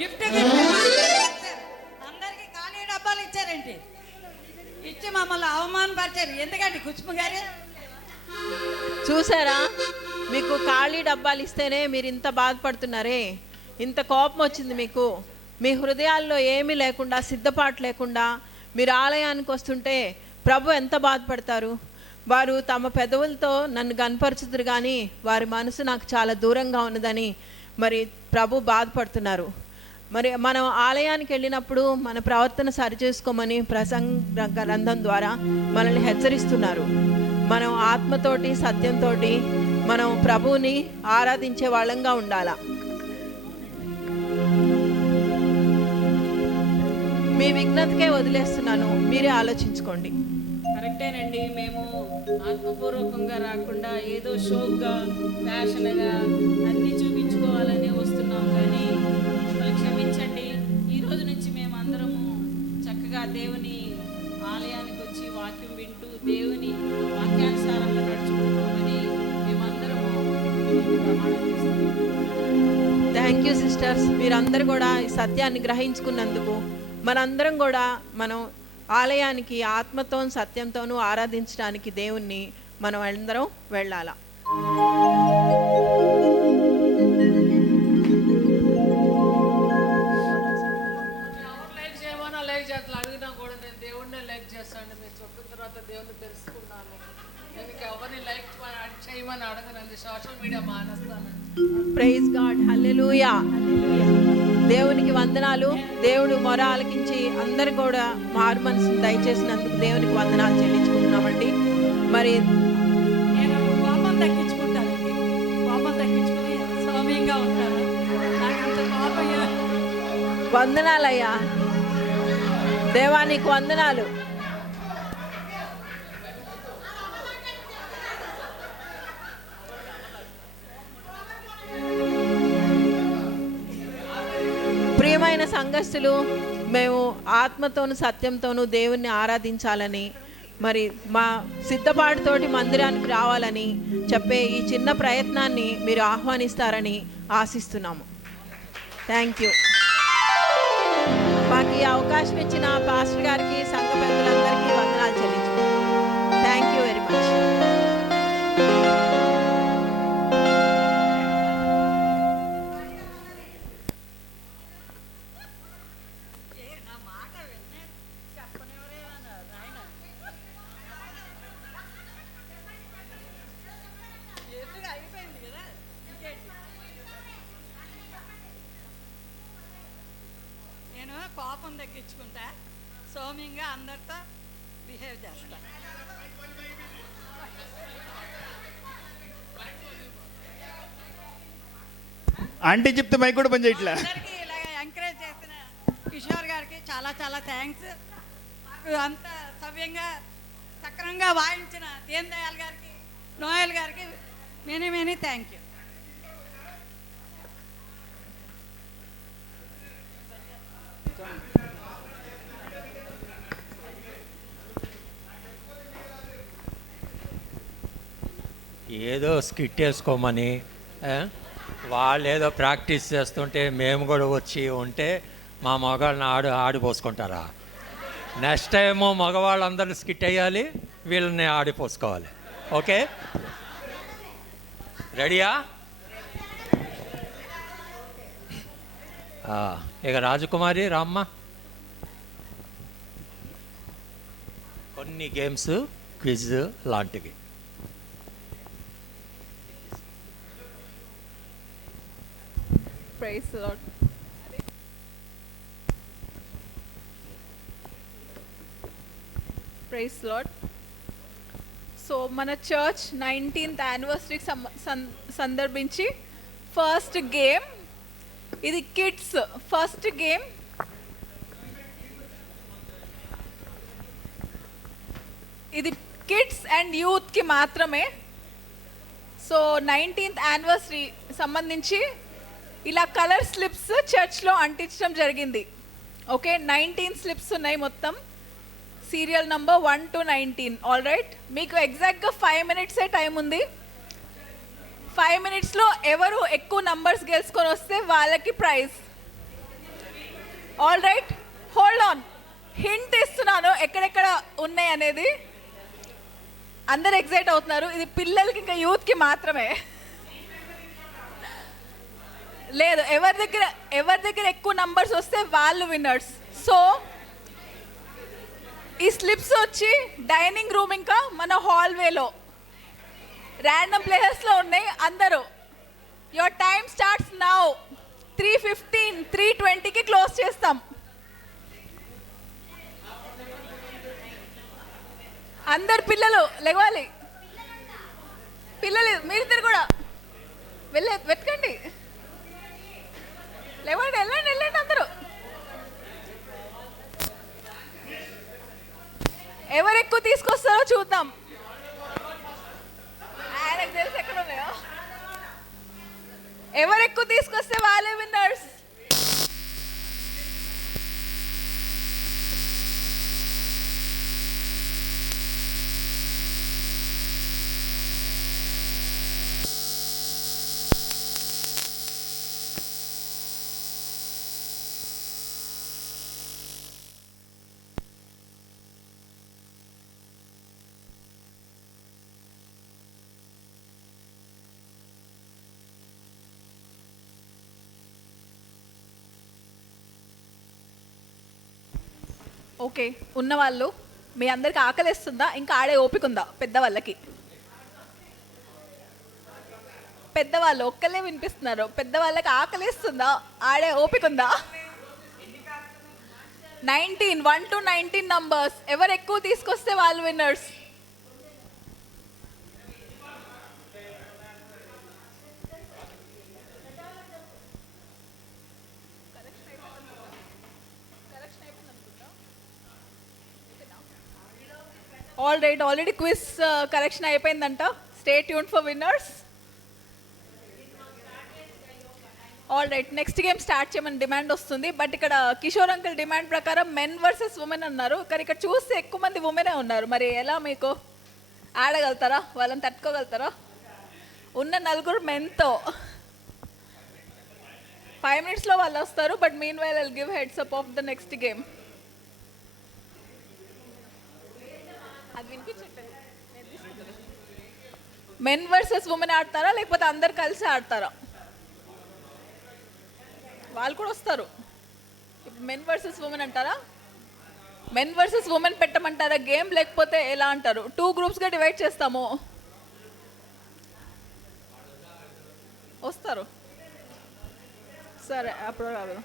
గిఫ్ట్ అందరికి ఖాళీ డబ్బాలు ఇచ్చారేంటి? ఇచ్చి మమ్మల్ని అవమానపరిచారు. ఎందుకండి కుచుమ గారు? చూసారా, మీకు ఖాళీ డబ్బాలు ఇస్తేనే మీరు ఇంత బాధపడుతున్నారే, ఇంత కోపం వచ్చింది మీకు. మీ హృదయాల్లో ఏమీ లేకుండా, సిద్ధపాటు లేకుండా మీరు ఆలయానికి వస్తుంటే ప్రభు ఎంత బాధపడతారు. వారు తమ పెదవులతో నన్ను కనపరుచుదురు కానీ వారి మనసు నాకు చాలా దూరంగా ఉన్నదని మరి ప్రభు బాధపడుతున్నారు. మరి మనం ఆలయానికి వెళ్ళినప్పుడు మన ప్రవర్తన సరిచేసుకోమని ప్రసంగ గ్రంథం ద్వారా మనల్ని హెచ్చరిస్తున్నారు. మనం ఆత్మతోటి సత్యంతో మనం ప్రభువుని ఆరాధించే వాళ్ళంగా ఉండాలా. మీ విజ్ఞతకే వదిలేస్తున్నాను, మీరే ఆలోచించుకోండి. కరెక్టేనండి. మేము ఆత్మపూర్వకంగా రాకుండా ఏదో షోగా, ఫ్యాషన్గా అన్నీ చూపించుకోవాలని వస్తున్నాం. కానీ మమ్మల్ని క్షమించండి. ఈ రోజు నుంచి మేము అందరము చక్కగా దేవుని ఆలయానికి వచ్చి వాక్యం వింటూ దేవుని వాక్యానుసారంగా నడుచుకుంటామని మేమందరము ప్రమాణం చేస్తున్నాం. థ్యాంక్ యూ సిస్టర్స్, మీరందరూ కూడా ఈ సత్యాన్ని గ్రహించుకున్నందుకు. మనందరం కూడా మనం ఆలయానికి ఆత్మతో సత్యంతోనూ ఆరాధించడానికి దేవుణ్ణి మనం అందరం వెళ్ళాలా. లైక్ చేయమన్నా లైక్ చేస్తా అడిగినా కూడా నేను దేవుడినే లైక్ చేస్తాను. మీరు చెప్పిన తర్వాత దేవుని తెలుసుకున్నాను. నేను ఎవరిని లైక్ చేయమని అడగనండి, సోషల్ మీడియా మానేస్తానండి. ప్రైజ్ గాడ్, హల్లెలూయా. దేవునికి వందనాలు. దేవుడు మొర ఆలకించి అందరు కూడా మారు మనసును దయచేసినందుకు దేవునికి వందనాలు చెల్లించుకుంటున్నామండి. మరి నేను కోపం తగ్గించుకుంటానండి. కోపం తగ్గించుకుని సౌమ్యంగా ఉంటాను. నాకంత కోపం వందనాలయ్యా, దేవానికి వందనాలు. ప్రియమైన సంఘస్థులు, మేము ఆత్మతోను సత్యంతోనూ దేవుణ్ణి ఆరాధించాలని, మరి మా సిద్ధపాటుతోటి మందిరానికి రావాలని చెప్పే ఈ చిన్న ప్రయత్నాన్ని మీరు ఆహ్వానిస్తారని ఆశిస్తున్నాము. Thank you. మాకు ఈ అవకాశం ఇచ్చిన పాస్టర్ గారికి, సంఘ పెద్దలందరికీ వందనాలు చెల్లించుకుంటున్నాం. Thank you very much. నేను కోపం తగ్గించుకుంటా, సౌమ్యంగా అందరితో బిహేవ్ చేస్తా. ఆంటీ చెప్తే మైక్ కూడా పని చేయట్లే. అందరికీ ఇలాగ ఎంకరేజ్ చేసిన కిషోర్ గారికి చాలా చాలా థ్యాంక్స్. మాకు అంత సవ్యంగా సక్రమంగా వాయించిన దీన్ దయాల్ గారికి, నోయల్ గారికి మెనీ మెనీ థ్యాంక్ యూ. ఏదో స్కిట్ వేసుకోమని వాళ్ళు ఏదో ప్రాక్టీస్ చేస్తుంటే మేము కూడా వచ్చి ఉంటే మా మగవాళ్ళని ఆడిపోసుకుంటారా? నెక్స్ట్ టైము మగవాళ్ళందరూ స్కిట్ వేయాలి, వీళ్ళని ఆడిపోసుకోవాలి. ఓకే, రెడీయా? ఇక రాజకుమారి రామ్మ, కొన్ని గేమ్స్, క్విజ్ లాంటివి. Praise the Lord. Praise the Lord. So మన చర్చ్ 19th యానివర్సరీకి సందర్భించి ఫస్ట్ గేమ్ ఇది, కిడ్స్ ఫస్ట్ గేమ్. ఇది కిడ్స్ అండ్ యూత్కి మాత్రమే. సో 19th యానివర్సరీ సంబంధించి ఇలా కలర్ స్లిప్స్ చర్చ్లో అంటించడం జరిగింది. ఓకే, 19 స్లిప్స్ ఉన్నాయి మొత్తం, serial number 1 to 19. All right, మీకు ఎగ్జాక్ట్గా 5 minutes టైం ఉంది. 5 minutesలో ఎవరు ఎక్కువ నంబర్స్ గెలుచుకొని వస్తే వాళ్ళకి prize. All right, hold on, hint ఇస్తున్నాను ఎక్కడెక్కడ ఉన్నాయి అనేది. అందరు ఎగ్జైట్ అవుతున్నారు. ఇది పిల్లలకి ఇంకా యూత్కి మాత్రమే. లేదు, ఎవరి దగ్గర ఎక్కువ నంబర్స్ వస్తే వాళ్ళు విన్నర్స్. సో ఈ స్లిప్స్ వచ్చి డైనింగ్ రూమ్ ఇంకా మన హాల్వేలో ర్యాండమ్ ప్లేసెస్లో ఉన్నాయి. అందరూ యువర్ టైమ్ స్టార్ట్స్ నౌ. 3:15, 3:20కి క్లోజ్ చేస్తాం. అందరు పిల్లలు లేవాలి. పిల్లలు మీరిద్దరు కూడా వెతకండి. లేవండి, వెళ్ళండి అందరూ. ఎవరు ఎక్కువ తీసుకొస్తారో చూద్దాం. ఆయనకు తెలిసి ఎక్కడ ఉన్నాయో. ఎవరు ఎక్కువ తీసుకొస్తే వాళ్ళే విన్నర్స్. ఓకే, ఉన్నవాళ్ళు మీ అందరికి ఆకలిస్తుందా? ఇంకా ఆడే ఓపిక ఉందా? పెద్దవాళ్ళకి, పెద్దవాళ్ళు ఒక్కలే వినిపిస్తున్నారు. పెద్దవాళ్ళకి ఆకలిస్తుందా? ఆడే ఓపిక ఉందా? 19, 1 to 19 నంబర్స్. ఎవరు ఎక్కువ తీసుకొస్తే వాళ్ళు winners. All right, already quiz correction అయిపోయిందంట. Stay tune for winners. All right, next game start చేయమని డిమాండ్ వస్తుంది. బట్ ఇక్కడ కిషోర్ అంకుల్ డిమాండ్ ప్రకారం మెన్ వర్సెస్ ఉమెన్ అన్నారు, కానీ ఇక్కడ చూస్తే ఎక్కువ మంది ఉమెనే ఉన్నారు. మరి ఎలా మీకు ఆడగలుగుతారా? వాళ్ళని తట్టుకోగలుగుతారా? ఉన్న నలుగురు మెన్తో 5 minutesలో వాళ్ళు వస్తారు. But mean while I'll give heads up of the next game. అది వినిపించట్లేదు. మెన్ వర్సెస్ ఉమెన్ ఆడతారా లేకపోతే అందరు కలిసి ఆడతారా? వాళ్ళు కూడా వస్తారు. ఇప్పుడు మెన్ వర్సెస్ ఉమెన్ అంటారా? మెన్ వర్సెస్ ఉమెన్ పెట్టమంటారా గేమ్, లేకపోతే ఎలా అంటారు? 2 గ్రూప్స్గా డివైడ్ చేస్తాము. వస్తారు సరే, అప్పుడు రాదు.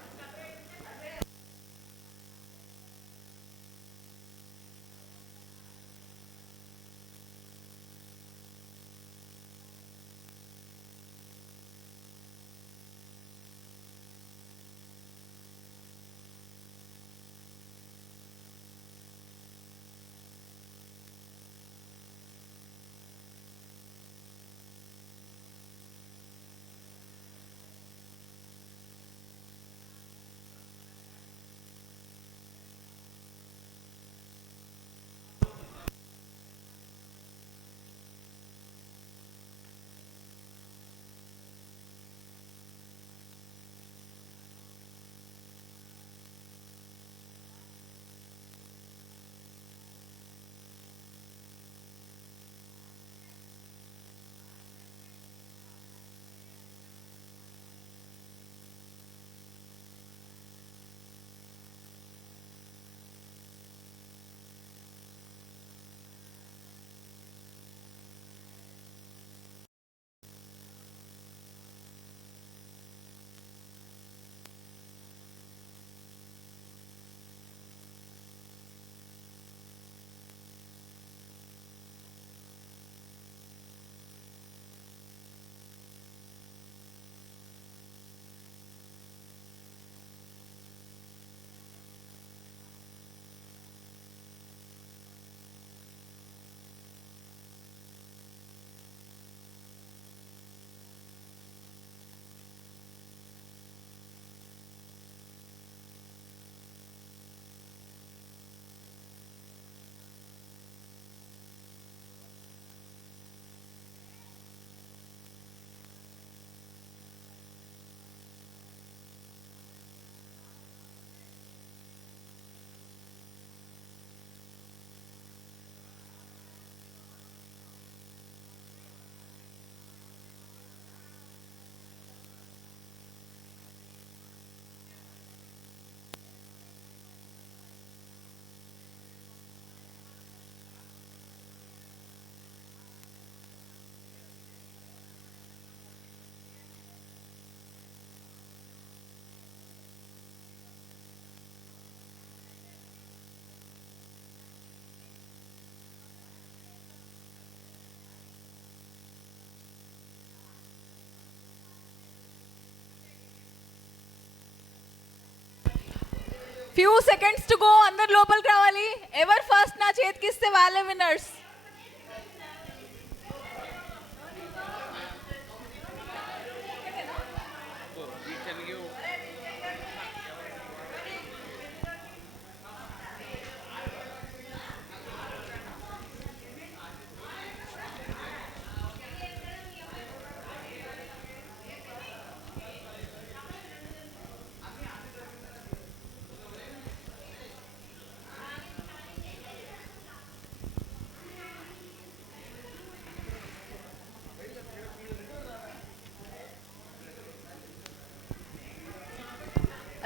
Few seconds to go. అందరు లోపలికి రావాలి. ఎవరు ఫస్ట్ నా చేతికి ఇస్తే వాళ్ళే విన్నర్స్.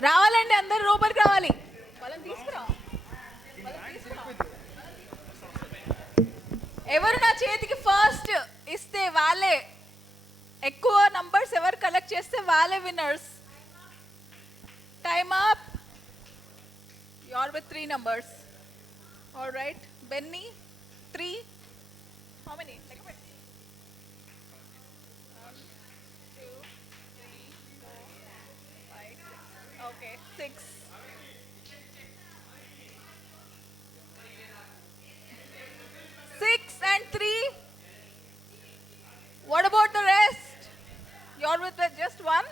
రావాలండి, అందరు లోపలికి రావాలి. వాళ్ళని తీసుకురా. ఎవరు నా చేతికి ఫస్ట్ ఇస్తే వాళ్ళే, ఎక్కువ నంబర్స్ ఎవరు కలెక్ట్ చేస్తే వాళ్ళే winners. Time up. You are with 3 numbers. All right. Benny 3. How many? Okay, 6. 6 and 3. What about the rest? You're with just 1?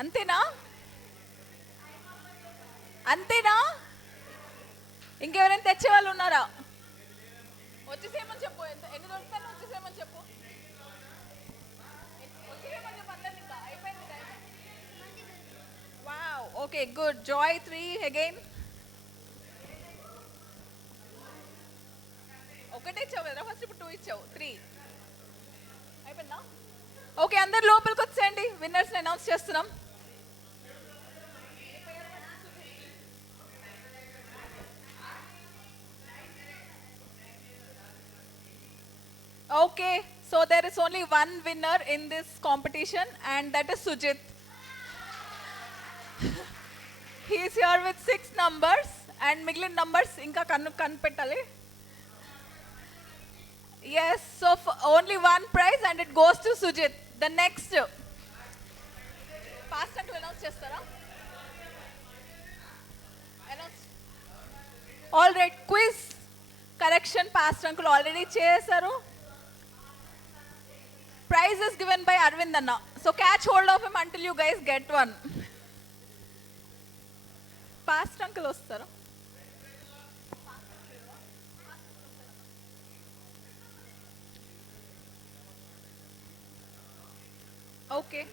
అంతేనా? అంతేనా? ఇంకెవరైనా తెచ్చే వాళ్ళు ఉన్నారా? వచ్చేసేయమని చెప్పు. ఎన్ని దొరుకుతాను వచ్చేసేయమని చెప్పు. వచ్చేసేయమని చెప్పు అందరిని. ఇంకా అయిపోయింది time. Wow, okay, good. Joy 3 again. ఒకటే ఇచ్చావు కదా ఫస్ట్, ఇప్పుడు 2 ఇచ్చావు. 3 అయిపోయిందా? ఓకే, అందరు లోపలికి వచ్చేయండి. విన్నర్స్ని అనౌన్స్ చేస్తున్నాం. Okay, so there is only one winner in this competition, and that is Sujit. He is here with 6 numbers, and మిగిలిన numbers ఇంకా కనిపెట్టాలి. Yes, so only one prize, and it goes to Sujit. The next, past uncle announce చేస్తారా? Announce. All right, quiz correction past uncle already చేశారు. Prize is given by Arvind Anna. So catch hold of him until you guys get one. Past uncle వస్తారా? Okay.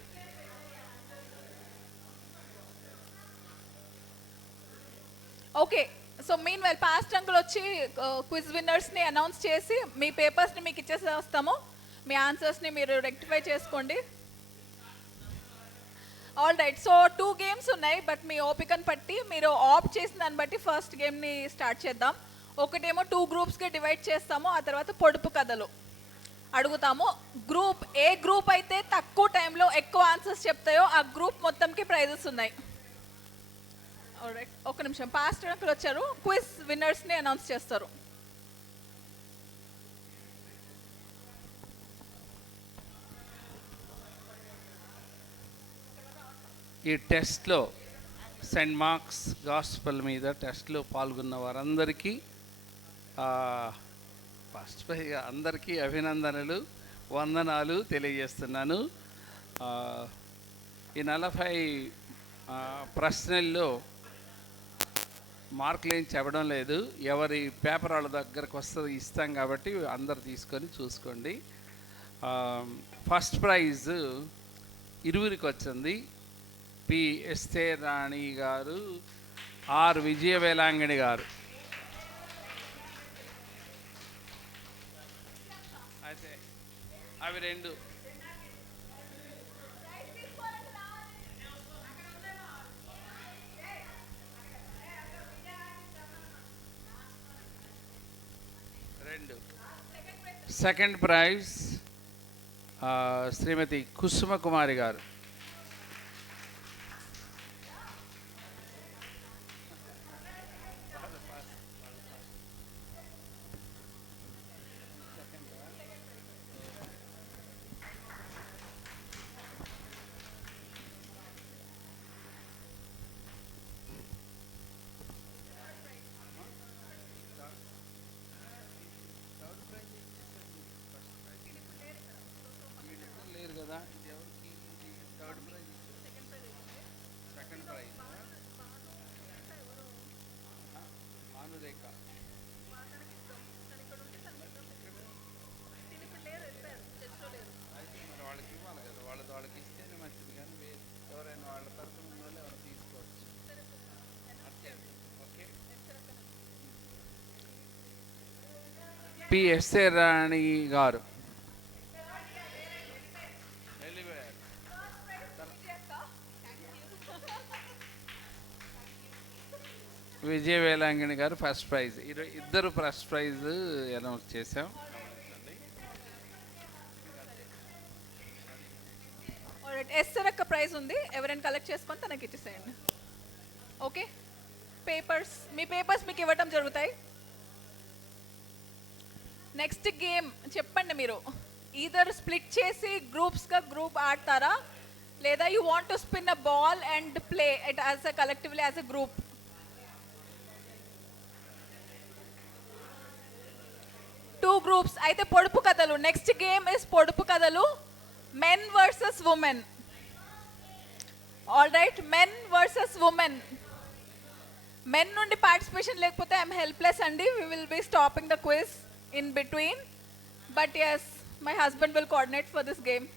Okay, so mean well past uncle వచ్చి quiz విన్నర్స్ని announce చేసి మీ పేపర్స్ని మీకు ఇచ్చేసి వస్తాము. మీ ఆన్సర్స్ని మీరు rectify చేసుకోండి. All right, so 2 games ఉన్నాయి, but మీ ఓపికను బట్టి మీరు ఆప్ట్ చేసిన దాన్ని బట్టి ఫస్ట్ గేమ్ని స్టార్ట్ చేద్దాం. ఒకటేమో 2 గ్రూప్స్గా డివైడ్ చేస్తాము. ఆ తర్వాత పొడుపు కథలు అడుగుతాము. ఏ గ్రూప్ అయితే తక్కువ టైంలో ఎక్కువ ఆన్సర్స్ చెప్తాయో ఆ గ్రూప్ మొత్తంకి ప్రైజెస్ ఉన్నాయి. ఆల్రైట్, ఒక నిమిషం. పాస్ట్ అంకుల్ వచ్చారు, క్విజ్ విన్నర్స్ని అనౌన్స్ చేస్తారు. ఈ టెస్ట్లో సెయింట్ మార్క్స్ గాస్పెల్ మీద టెస్ట్లో పాల్గొన్న వారందరికీ ఫస్ట్ అందరికీ అభినందనలు, వందనాలు తెలియజేస్తున్నాను. ఈ 40 ప్రశ్నల్లో మార్కులు ఏం చెప్పడం లేదు. ఎవరి పేపర్ వాళ్ళ దగ్గరకు వస్తుంది ఇస్తాం కాబట్టి అందరు తీసుకొని చూసుకోండి. ఫస్ట్ ప్రైజ్ 20కి వచ్చింది. పి ఎస్తే రాణి గారు, ఆర్ విజయవేలాంగిణి గారు. అయితే అవి 2. సెకండ్ ప్రైజ్ శ్రీమతి కుసుమ కుమారి గారు. పి ఎస్ఏ రాణి గారు. విజయవేలాంగిణి గారు ఫస్ట్ ప్రైజ్. ఇద్దరు ఫస్ట్ ప్రైజ్ అనౌన్స్ చేసాం. ఎస్సరక్క ప్రైజ్ ఉంది, ఎవరైనా కలెక్ట్ చేసుకొని తనకి ఇచ్చేసేయండి. ఓకే, పేపర్స్, మీ పేపర్స్ మీకు ఇవ్వటం జరుగుతాయి. నెక్స్ట్ గేమ్ చెప్పండి మీరు. ఈదర్ స్ప్లిట్ చేసి గ్రూప్స్గా గ్రూప్ ఆడతారా, లేదా you want to spin a ball and play it as a collectively as a group. Two groups అయితే పొడుపు కథలు. నెక్స్ట్ గేమ్ ఇస్ పొడుపు కథలు, men versus women. All right, men versus women. Men నుండి participation లేకపోతే I'm helpless అండి. We will be stopping the quiz in between. But yes, my husband will coordinate for this game.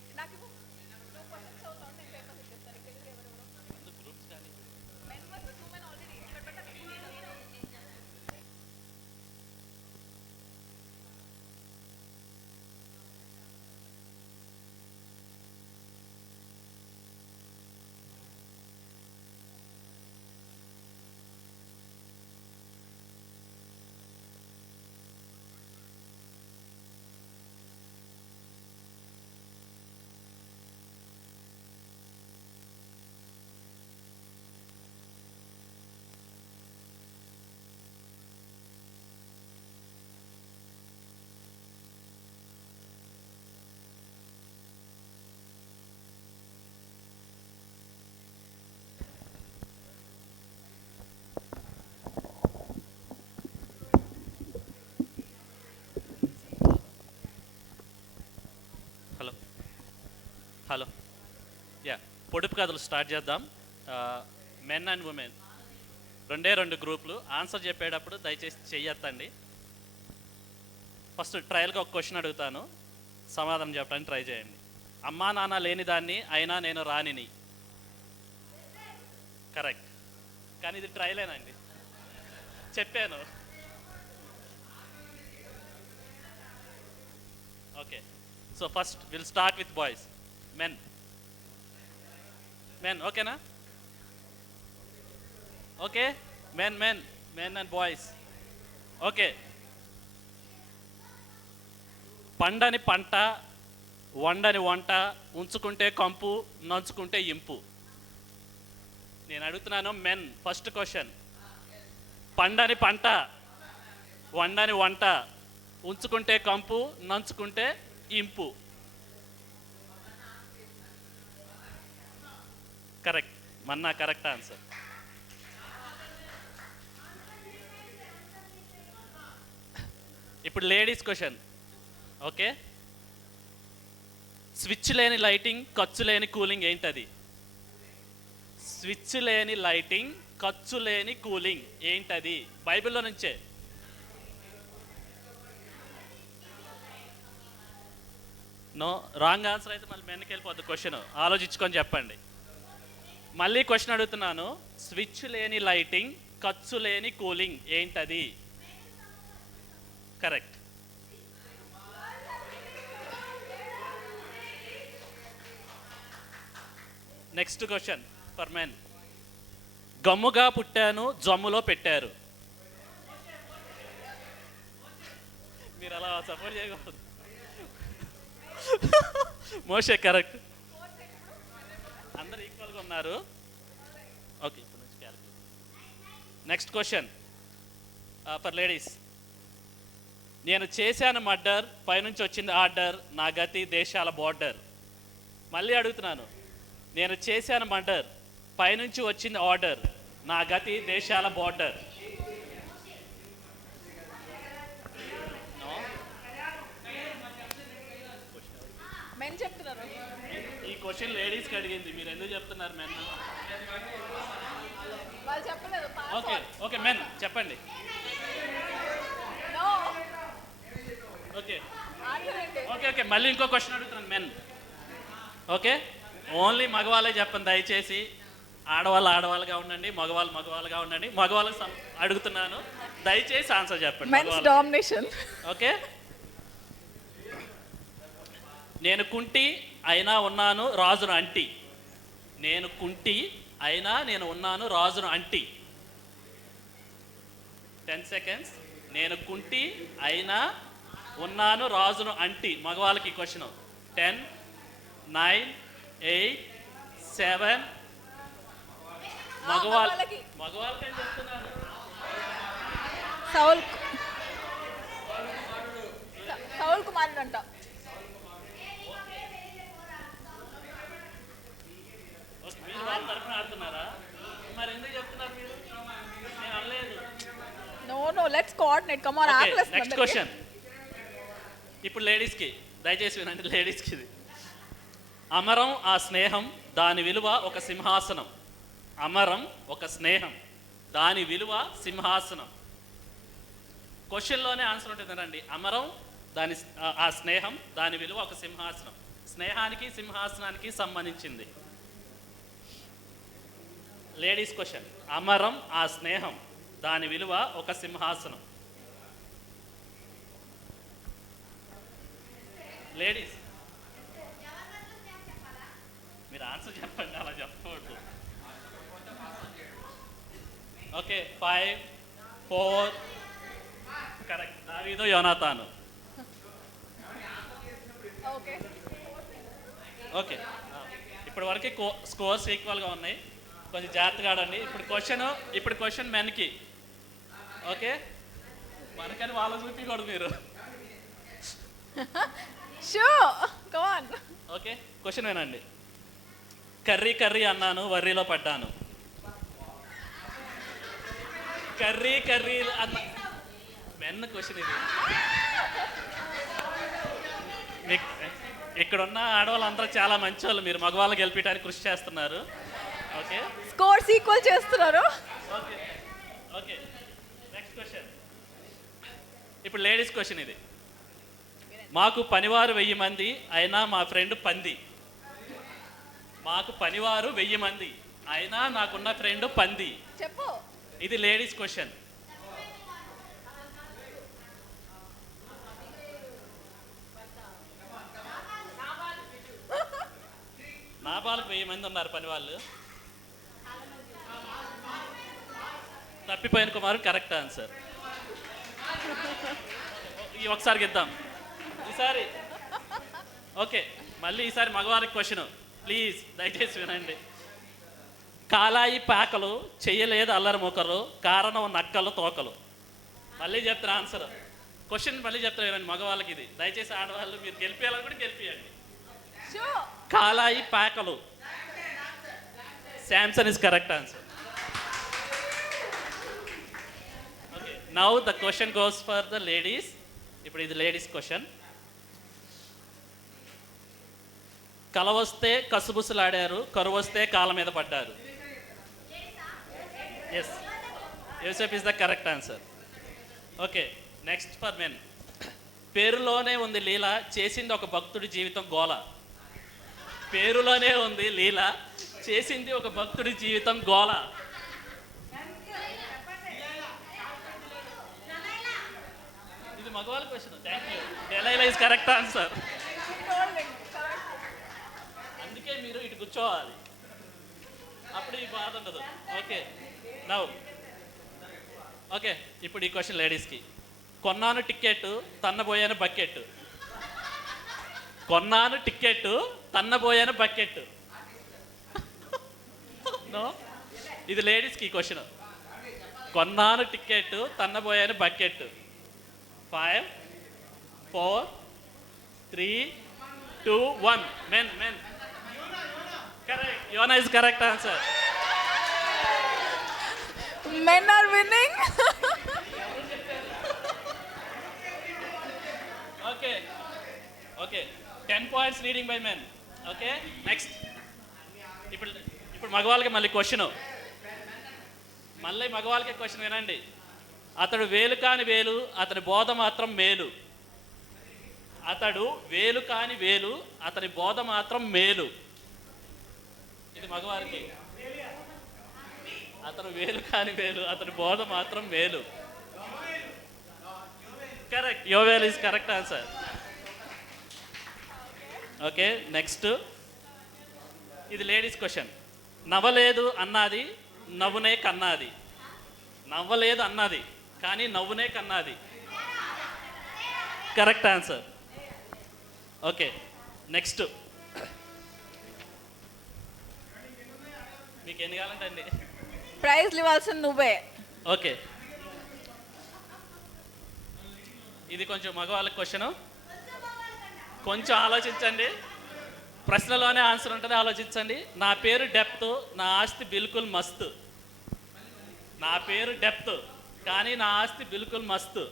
Hello, yeah, పొడుపు కథలు start చేద్దాం. Men and women రెండు గ్రూపులు. Answer చెప్పేటప్పుడు దయచేసి చెయ్యొద్దండి. ఫస్ట్ ట్రయల్గా ఒక క్వశ్చన్ అడుగుతాను, సమాధానం చెప్పడానికి ట్రై చేయండి. అమ్మా నాన్న లేని దాన్ని అయినా నేను రానిని. కరెక్ట్, కానీ ఇది ట్రయలేనండి, చెప్పాను. Okay, so first will start with boys. Men ఓకేనా? Okay, men and boys. Okay, పండని పంట, వండని వంట, ఉంచుకుంటే కంపు, నంచుకుంటే ఇంపు. నేను అడుగుతున్నాను మెన్. ఫస్ట్ క్వశ్చన్, పండని పంట, వండని వంట, ఉంచుకుంటే కంపు, నంచుకుంటే ఇంపు. కరెక్ట్, మన్నా కరెక్ట్ ఆన్సర్. ఇప్పుడు లేడీస్ క్వశ్చన్. ఓకే, స్విచ్ లేని లైటింగ్, ఖర్చు లేని కూలింగ్ ఏంటది? స్విచ్ లేని లైటింగ్, ఖర్చు లేని కూలింగ్ ఏంటది? బైబిల్లో నుంచే. నో, రాంగ్ ఆన్సర్ అయితే మళ్ళీ మెన్కి వెళ్ళిపోద్ది క్వశ్చన్. ఆలోచించుకొని చెప్పండి. మళ్ళీ క్వశ్చన్ అడుగుతున్నాను, స్విచ్ లేని లైటింగ్, ఖర్చు లేని కూలింగ్ ఏంటది? Correct. Next question for men. గమ్ముగా పుట్టాను, జమ్ములో పెట్టారు. మీరు అలా సపోర్ట్ చేయకూడదు. Moshe correct. అందరు ఈక్వల్గా ఉన్నారు. ఓకే, ఇప్పుడు నుంచి calculate. Next question for ladies. నేను చేశాను మర్డర్, పైనుంచి వచ్చింది ఆర్డర్, నా గతి దేశాల బోర్డర్. మళ్ళీ అడుగుతున్నాను, నేను చేశాను మర్డర్, పైనుంచి వచ్చింది ఆర్డర్, నా గతి దేశాల బోర్డర్. మెన్ చెప్తున్నారు. ఈ క్వశ్చన్ లేడీస్కి అడిగింది, మీరు ఎందుకు చెప్తున్నారు మెన్? వాళ్ళు చెప్పలేదు. ఓకే ఓకే, మెన్ చెప్పండి. ఓకే ఓకే ఓకే, మళ్ళీ ఇంకో క్వశ్చన్ అడుగుతున్నాను మెన్. ఓకే, ఓన్లీ మగవాళ్ళే చెప్పండి దయచేసి. ఆడవాళ్ళుగా ఉండండి, మగవాళ్ళుగా ఉండండి. మగవాళ్ళకి అడుగుతున్నాను, దయచేసి ఆన్సర్ చెప్పండి. Men's domination. ఓకే, నేను కుంటి అయినా ఉన్నాను రాజును అంటి. నేను కుంటి అయినా నేను ఉన్నాను రాజును అంటి. 10 seconds. నేను కుంటి అయినా ఉన్నాను రాజును అంటి. మగవాళ్ళకి క్వశ్చన్. 10, 9, 8, 7. మగవాళ్ళకి అని చెప్తున్నాను. సౌల్ కుమారుడు అంట. మీరు వాళ్ళ తరఫున ఆడుతున్నారా? మరి ఎందుకు చెప్తున్నారు మీరు? నేను అనలేదు. No let's coordinate. Come on, ఆక్లెస్. నెక్స్ట్ క్వశ్చన్ ఇప్పుడు లేడీస్కి, దయచేసి వినండి, లేడీస్కి ఇది. అమరం ఆ స్నేహం, దాని విలువ ఒక సింహాసనం. అమరం ఒక స్నేహం, దాని విలువ సింహాసనం. క్వశ్చన్లోనే ఆన్సర్ ఉంటుంది రండి. అమరం, దాని ఆ స్నేహం, దాని విలువ ఒక సింహాసనం. స్నేహానికి సింహాసనానికి సంబంధించింది. Ladies question. అమరం ఆ స్నేహం, దాని విలువ ఒక సింహాసనం. లేడీస్ మీరు ఆన్సర్ చెప్పండి, అలా చెప్పకూడదు. ఓకే, 5, 4. కరెక్ట్. దావీదు, యోనాతాను. ఓకే, ఇప్పటి వరకు స్కోర్స్ ఈక్వల్గా ఉన్నాయి. కొంచెం జాగ్రత్తగా ఆడండి. ఇప్పుడు క్వశ్చన్ మెన్కి. ఓకే, మనకని వాళ్ళ చూపించకూడదు మీరు. ఓకే, క్వశ్చన్ వినండి. కర్రీ కర్రీ అన్నాను, వర్రీలో పడ్డాను. కర్రీ కర్రీ అన్న మెన్ క్వశ్చన్ ఇది. ఇక్కడున్న ఆడవాళ్ళందరూ చాలా మంచి వాళ్ళు. మీరు మగవాళ్ళని గెలిపించడానికి కృషి చేస్తున్నారు. ఓకే, స్కోర్స్ ఈక్వల్ చేస్తున్నారు. Okay okay, next question. ఇప్పుడు లేడీస్ క్వశ్చన్ ఇది. మాకు పనివారు 1000 మంది, అయినా మా ఫ్రెండ్ పంది. మాకు పనివారు 1000 మంది, అయినా నాకున్న ఫ్రెండ్ పంది. చెప్పు. ఇది లేడీస్ క్వశ్చన్. నాబాలకు 1000 మంది ఉన్నారు పని వాళ్ళు. తప్పిపోయిన కుమారు కరెక్ట్ ఆన్సర్. ఒకసారి గిద్దాం ఈసారి. ఓకే, మళ్ళీ ఈసారి మగవారికి క్వశ్చన్. ప్లీజ్ దయచేసి వినండి. కాలాయి పాకలు, చెయ్యలేదు అల్లరి మొక్కలు, కారణం నక్కలు తోకలు. మళ్ళీ చెప్తాను ఆన్సర్. క్వశ్చన్ మళ్ళీ చెప్తాను వినండి. మగవాళ్ళకి ఇది. దయచేసి ఆడవాళ్ళు మీరు గెలిపేయాలని కూడా గెలిపియండి. కాలాయి పాకలు. Samson is correct answer. Okay, now the question goes for the ladies. ఇప్పుడు ఇది లేడీస్ క్వశ్చన్. కలవస్తే కసుబుసులాడారు, కరువస్తే కాళ్ళ మీద పడ్డారు. Yes, Yusuf is the correct answer. Okay, next for men. పేరులోనే ఉంది లీల, చేసింది ఒక భక్తుడి జీవితం గోల. పేరులోనే ఉంది లీల, చేసింది ఒక భక్తుడి జీవితం గోల. ఇది మగవాళ్ళ question. Thank you. Delilah is correct answer. అందుకే మీరు ఇటు కూర్చోవాలి, అప్పుడు ఈ బాధ ఉండదు. ఓకే, నౌ ఓకే, ఇప్పుడు ఈ క్వశ్చన్ లేడీస్కి. కొన్నాను టికెట్, తన్నబోయాను బకెట్. కొన్నాను టికెట్, తన్నబోయాను బకెట్. నో, ఇది లేడీస్కి క్వశ్చన్. కొన్నాను ticket, తన్నబోయాను bucket. 5, 4, 3, 2, 1. Men. Correct. Yona is correct answer. Men are winning. Okay. 10 points leading by men. Okay. Next. ఇప్పుడు మగవాళ్ళకి మళ్ళీ క్వశ్చన్. మళ్ళీ మగవాళ్ళకి క్వశ్చన్ వినండి. అతడు వేలు కాని వేలు, అతని బోధ మాత్రం మేలు. అతడు వేలు కాని వేలు, అతని బోధ మాత్రం మేలు. ఇది మగవారికి. అతను వేలు కాని వేలు, అతని బోధ మాత్రం మేలు. Correct. Joel is correct answer. Okay, next. ఇది లేడీస్ క్వశ్చన్. నవ్వలేదు అన్నది, నవ్వునే కన్నది. నవ్వలేదు అన్నది కానీ నవ్వునే కన్నది. Correct answer. Okay, next. మీకు ఎన్ని కావాలంటే అండి ప్రైజ్ ఇవ్వాల్సిన నువ్వే. ఓకే, ఇది కొంచెం మగవాళ్ళకి క్వశ్చను. కొంచెం ఆలోచించండి, ప్రశ్నలోనే ఆన్సర్ ఉంటుంది, ఆలోచించండి. నా పేరు డెప్త్, నా ఆస్తి బిల్కుల్ మస్తు. నా పేరు డెప్త్ కానీ నా ఆస్తి బిల్కుల్ మస్తు.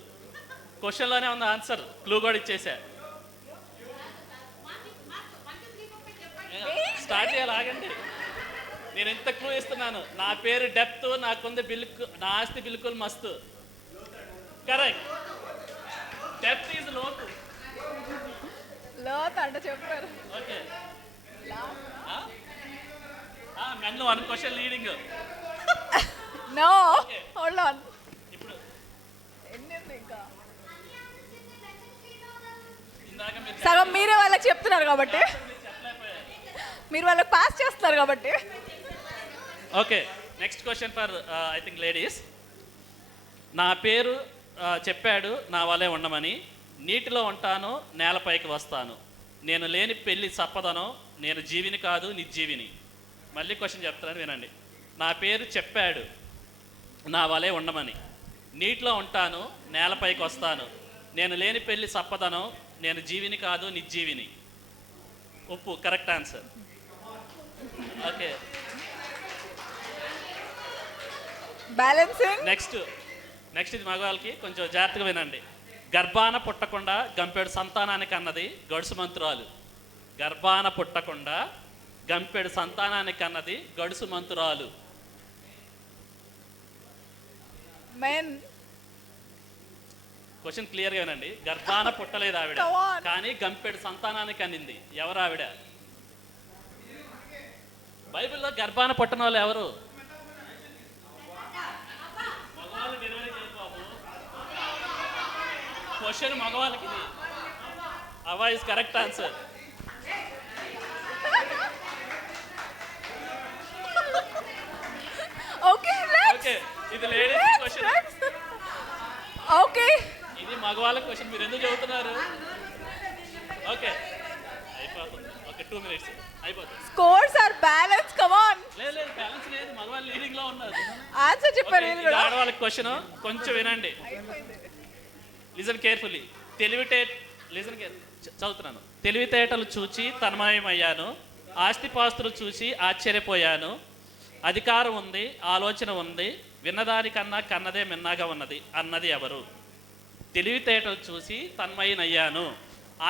క్వశ్చన్లోనే ఉంది ఆన్సర్, క్లూ కూడా ఇచ్చేసా. స్టార్ట్ చేయాలి, ఆగండి. నేను ఎంత క్లూ ఇస్తున్నాను. నా పేరు డెప్త్, నాకుంది బిల్కు, నా ఆస్తి బిల్కుల్ మస్తు. కరెక్ట్. డెప్త్ ఈజ్ లోతు. లోత్ అంటే చెప్పారు. Okay. Men 1 question leading. No hold on. ఇప్పుడు ఎన్ని ఇంకా ఇందాక మీరు సగం మీరే వాళ్ళకి చెప్తున్నారు కాబట్టి, మీరు వాళ్ళకి పాస్ చేస్తున్నారు కాబట్టి. Okay, next question for I think ladies. నా పేరు చెప్పాడు నా వలే ఉండమని, నీటిలో ఉంటాను నేలపైకి వస్తాను, నేను లేని పెళ్ళి సప్పదను, నేను జీవిని కాదు నిర్జీవిని. మళ్ళీ క్వశ్చన్ చెప్తాను వినండి. నా పేరు చెప్పాడు నా వలే ఉండమని, నీటిలో ఉంటాను నేలపైకి వస్తాను, నేను లేని పెళ్ళి సప్పదను, నేను జీవిని కాదు నిర్జీవిని. ఉప్పు correct answer. Okay, balancing. Next ఇది మగవాళ్ళకి కొంచెం జాగ్రత్తగా వినండి. గర్భాన పుట్టకుండా గంపెడు సంతానానికి అన్నది గడుసు మంత్రాలు. గర్భాన పుట్టకుండా గంపెడు సంతానానికి అన్నది గడుసు మంత్రాలు. మెన్. క్వశ్చన్ క్లియర్గా వినండి. గర్భాన పుట్టలేదు ఆవిడ, కానీ గంపెడు సంతానానికి అనింది. ఎవరు ఆవిడ? బైబిల్లో గర్భాన పుట్టిన వాళ్ళు ఎవరు? మగవాళ్ళు డెలివరీ చేయబాబు. క్వశ్చన్ మగవాళ్ళకి ఇది. అవా is correct answer. Okay, okay, ఇది లేడీస్ క్వశ్చన్. ఓకే, ఇది మగవాళ్ళ క్వశ్చన్. మీరు ఎందుకు చెబుతున్నారు? ఓకే, అయిపోతుంది. ఓకే, 2 minutes అయిపోతుంది. Scores are balance. Come on. లేదు, బ్యాలెన్స్ లేదు, మగవాళ్ళు లీడింగ్ లో ఉన్నారు. ఆన్సర్ చెప్పారు. ఇది ఆడవాళ్ళ క్వశ్చన్, కొంచెం వినండి. Listen carefully. చదువుతున్నాను. తెలివితేటలు చూచి తన్మయమయ్యాను, ఆస్తిపాస్తులు చూసి ఆశ్చర్యపోయాను, అధికారం ఉంది ఆలోచన ఉంది, విన్నదానికన్నా కన్నదే మిన్నగా ఉన్నది అన్నది ఎవరు? తెలివితేటలు చూసి తన్మయనయ్యాను,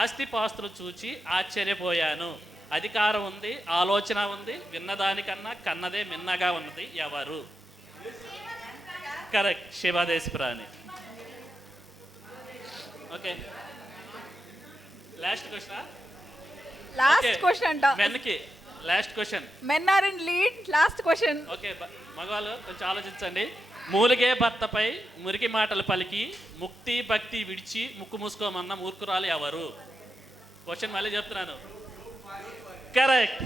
ఆస్తిపాస్తులు చూచి ఆశ్చర్యపోయాను, అధికారం ఉంది ఆలోచన ఉంది, విన్నదానికన్నా కన్నదే మిన్నగా ఉన్నది ఎవరు? కరెక్ట్, శివాదేశపురాణి. Okay, last question. Last question అంట. మెన్కి last question. Men are in lead. Last question. Okay, మగవాళ్ళు కొంచెం ఆలోచించండి. మూలిగే భర్తపై మురికి మాటలు పలికి ముక్తి భక్తి విడిచి ముక్కు మూసుకోమన్న మూర్ఖురాలు ఎవరు? క్వశ్చన్ మళ్ళీ చెప్తున్నాను. కరెక్ట్.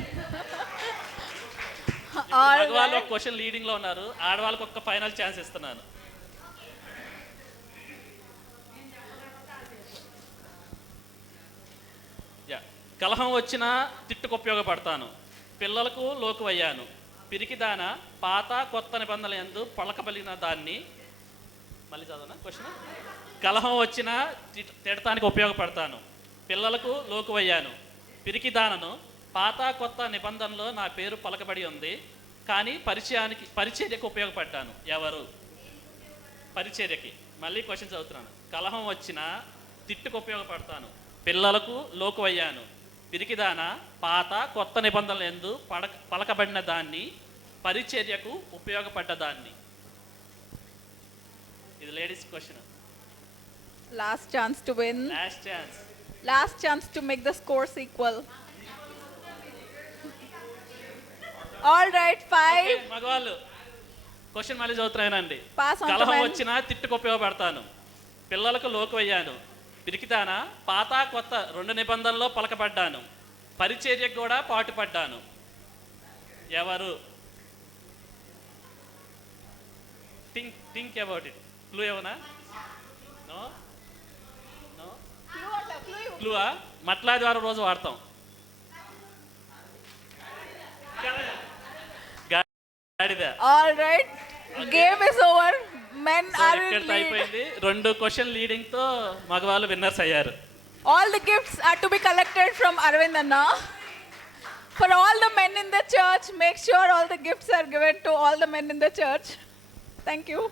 మగవాళ్ళు ఒక క్వశ్చన్ లీడింగ్ లో ఉన్నారు, ఆడవాళ్ళకి ఒక ఫైనల్ ఛాన్స్ ఇస్తున్నాను. కలహం వచ్చినా తిట్టుకు ఉపయోగపడతాను, పిల్లలకు లోకు అయ్యాను, పిరికిదాన పాత కొత్త నిబంధనల యందు పలకబలిగిన దాన్ని. మళ్ళీ చదవనా క్వశ్చన్? కలహం వచ్చినా తిడటానికి ఉపయోగపడతాను, పిల్లలకు లోకు అయ్యాను, పిరికిదానను, పాత కొత్త నిబంధనలో నా పేరు పలకబడి ఉంది, కానీ పరిచర్యకు ఉపయోగపడ్డాను. ఎవరు? పరిచర్యకి. మళ్ళీ క్వశ్చన్ చదువుతున్నాను. కలహం వచ్చినా తిట్టుకు ఉపయోగపడతాను, పిల్లలకు లోకు అయ్యాను, పిరికిదాన పాత కొత్త నిబంధనలు ఎందు పలకబడిన దాన్ని, పరిచర్యకు ఉపయోగపడ్డ దాన్ని. ఇది ladies question. Last chance to win. Last chance to make the scores equal. All right, 5. మగవాళ్ళు క్వశ్చన్ మళ్ళీ చదువుతున్నానండి. Pass on to కలహం men. వచ్చినా తిట్టుకు ఉపయోగపడతాను, పిల్లలకు లోకు అయ్యాను, పిరికిదానా పాత కొత్త 2 నిబంధనల్లో పలకబడ్డాను, పరిచర్యకు కూడా పాటుపడ్డాను. ఎవరు? Think about it. క్లూ ఏమన్నా? నో నో క్లూవా? మట్లాదివారం రోజు వాడతాం. All right, game is over. Men are in lead. అయిపోయింది. 2 క్వశ్చన్ లీడింగ్ తో మగవాళ్ళు విన్నర్స్ అయ్యారు. All the gifts are to be collected from Arvind Anna. For all the men in the church, make sure all the gifts are given to all the men in the church. Thank you.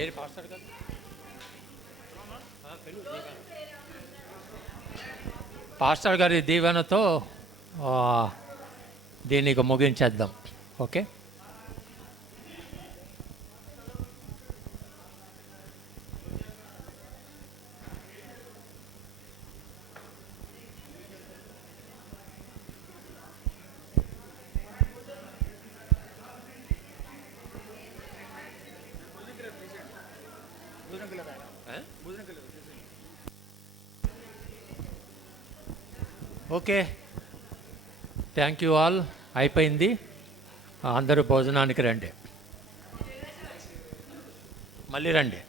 ఏది pastor గారు pastor గారి దీవెనతో దీనికి ముగించేద్దాం. Okay. Okay, thank you all. అయిపోయింది. అందరూ భోజనానికి రండి, మళ్ళీ రండి.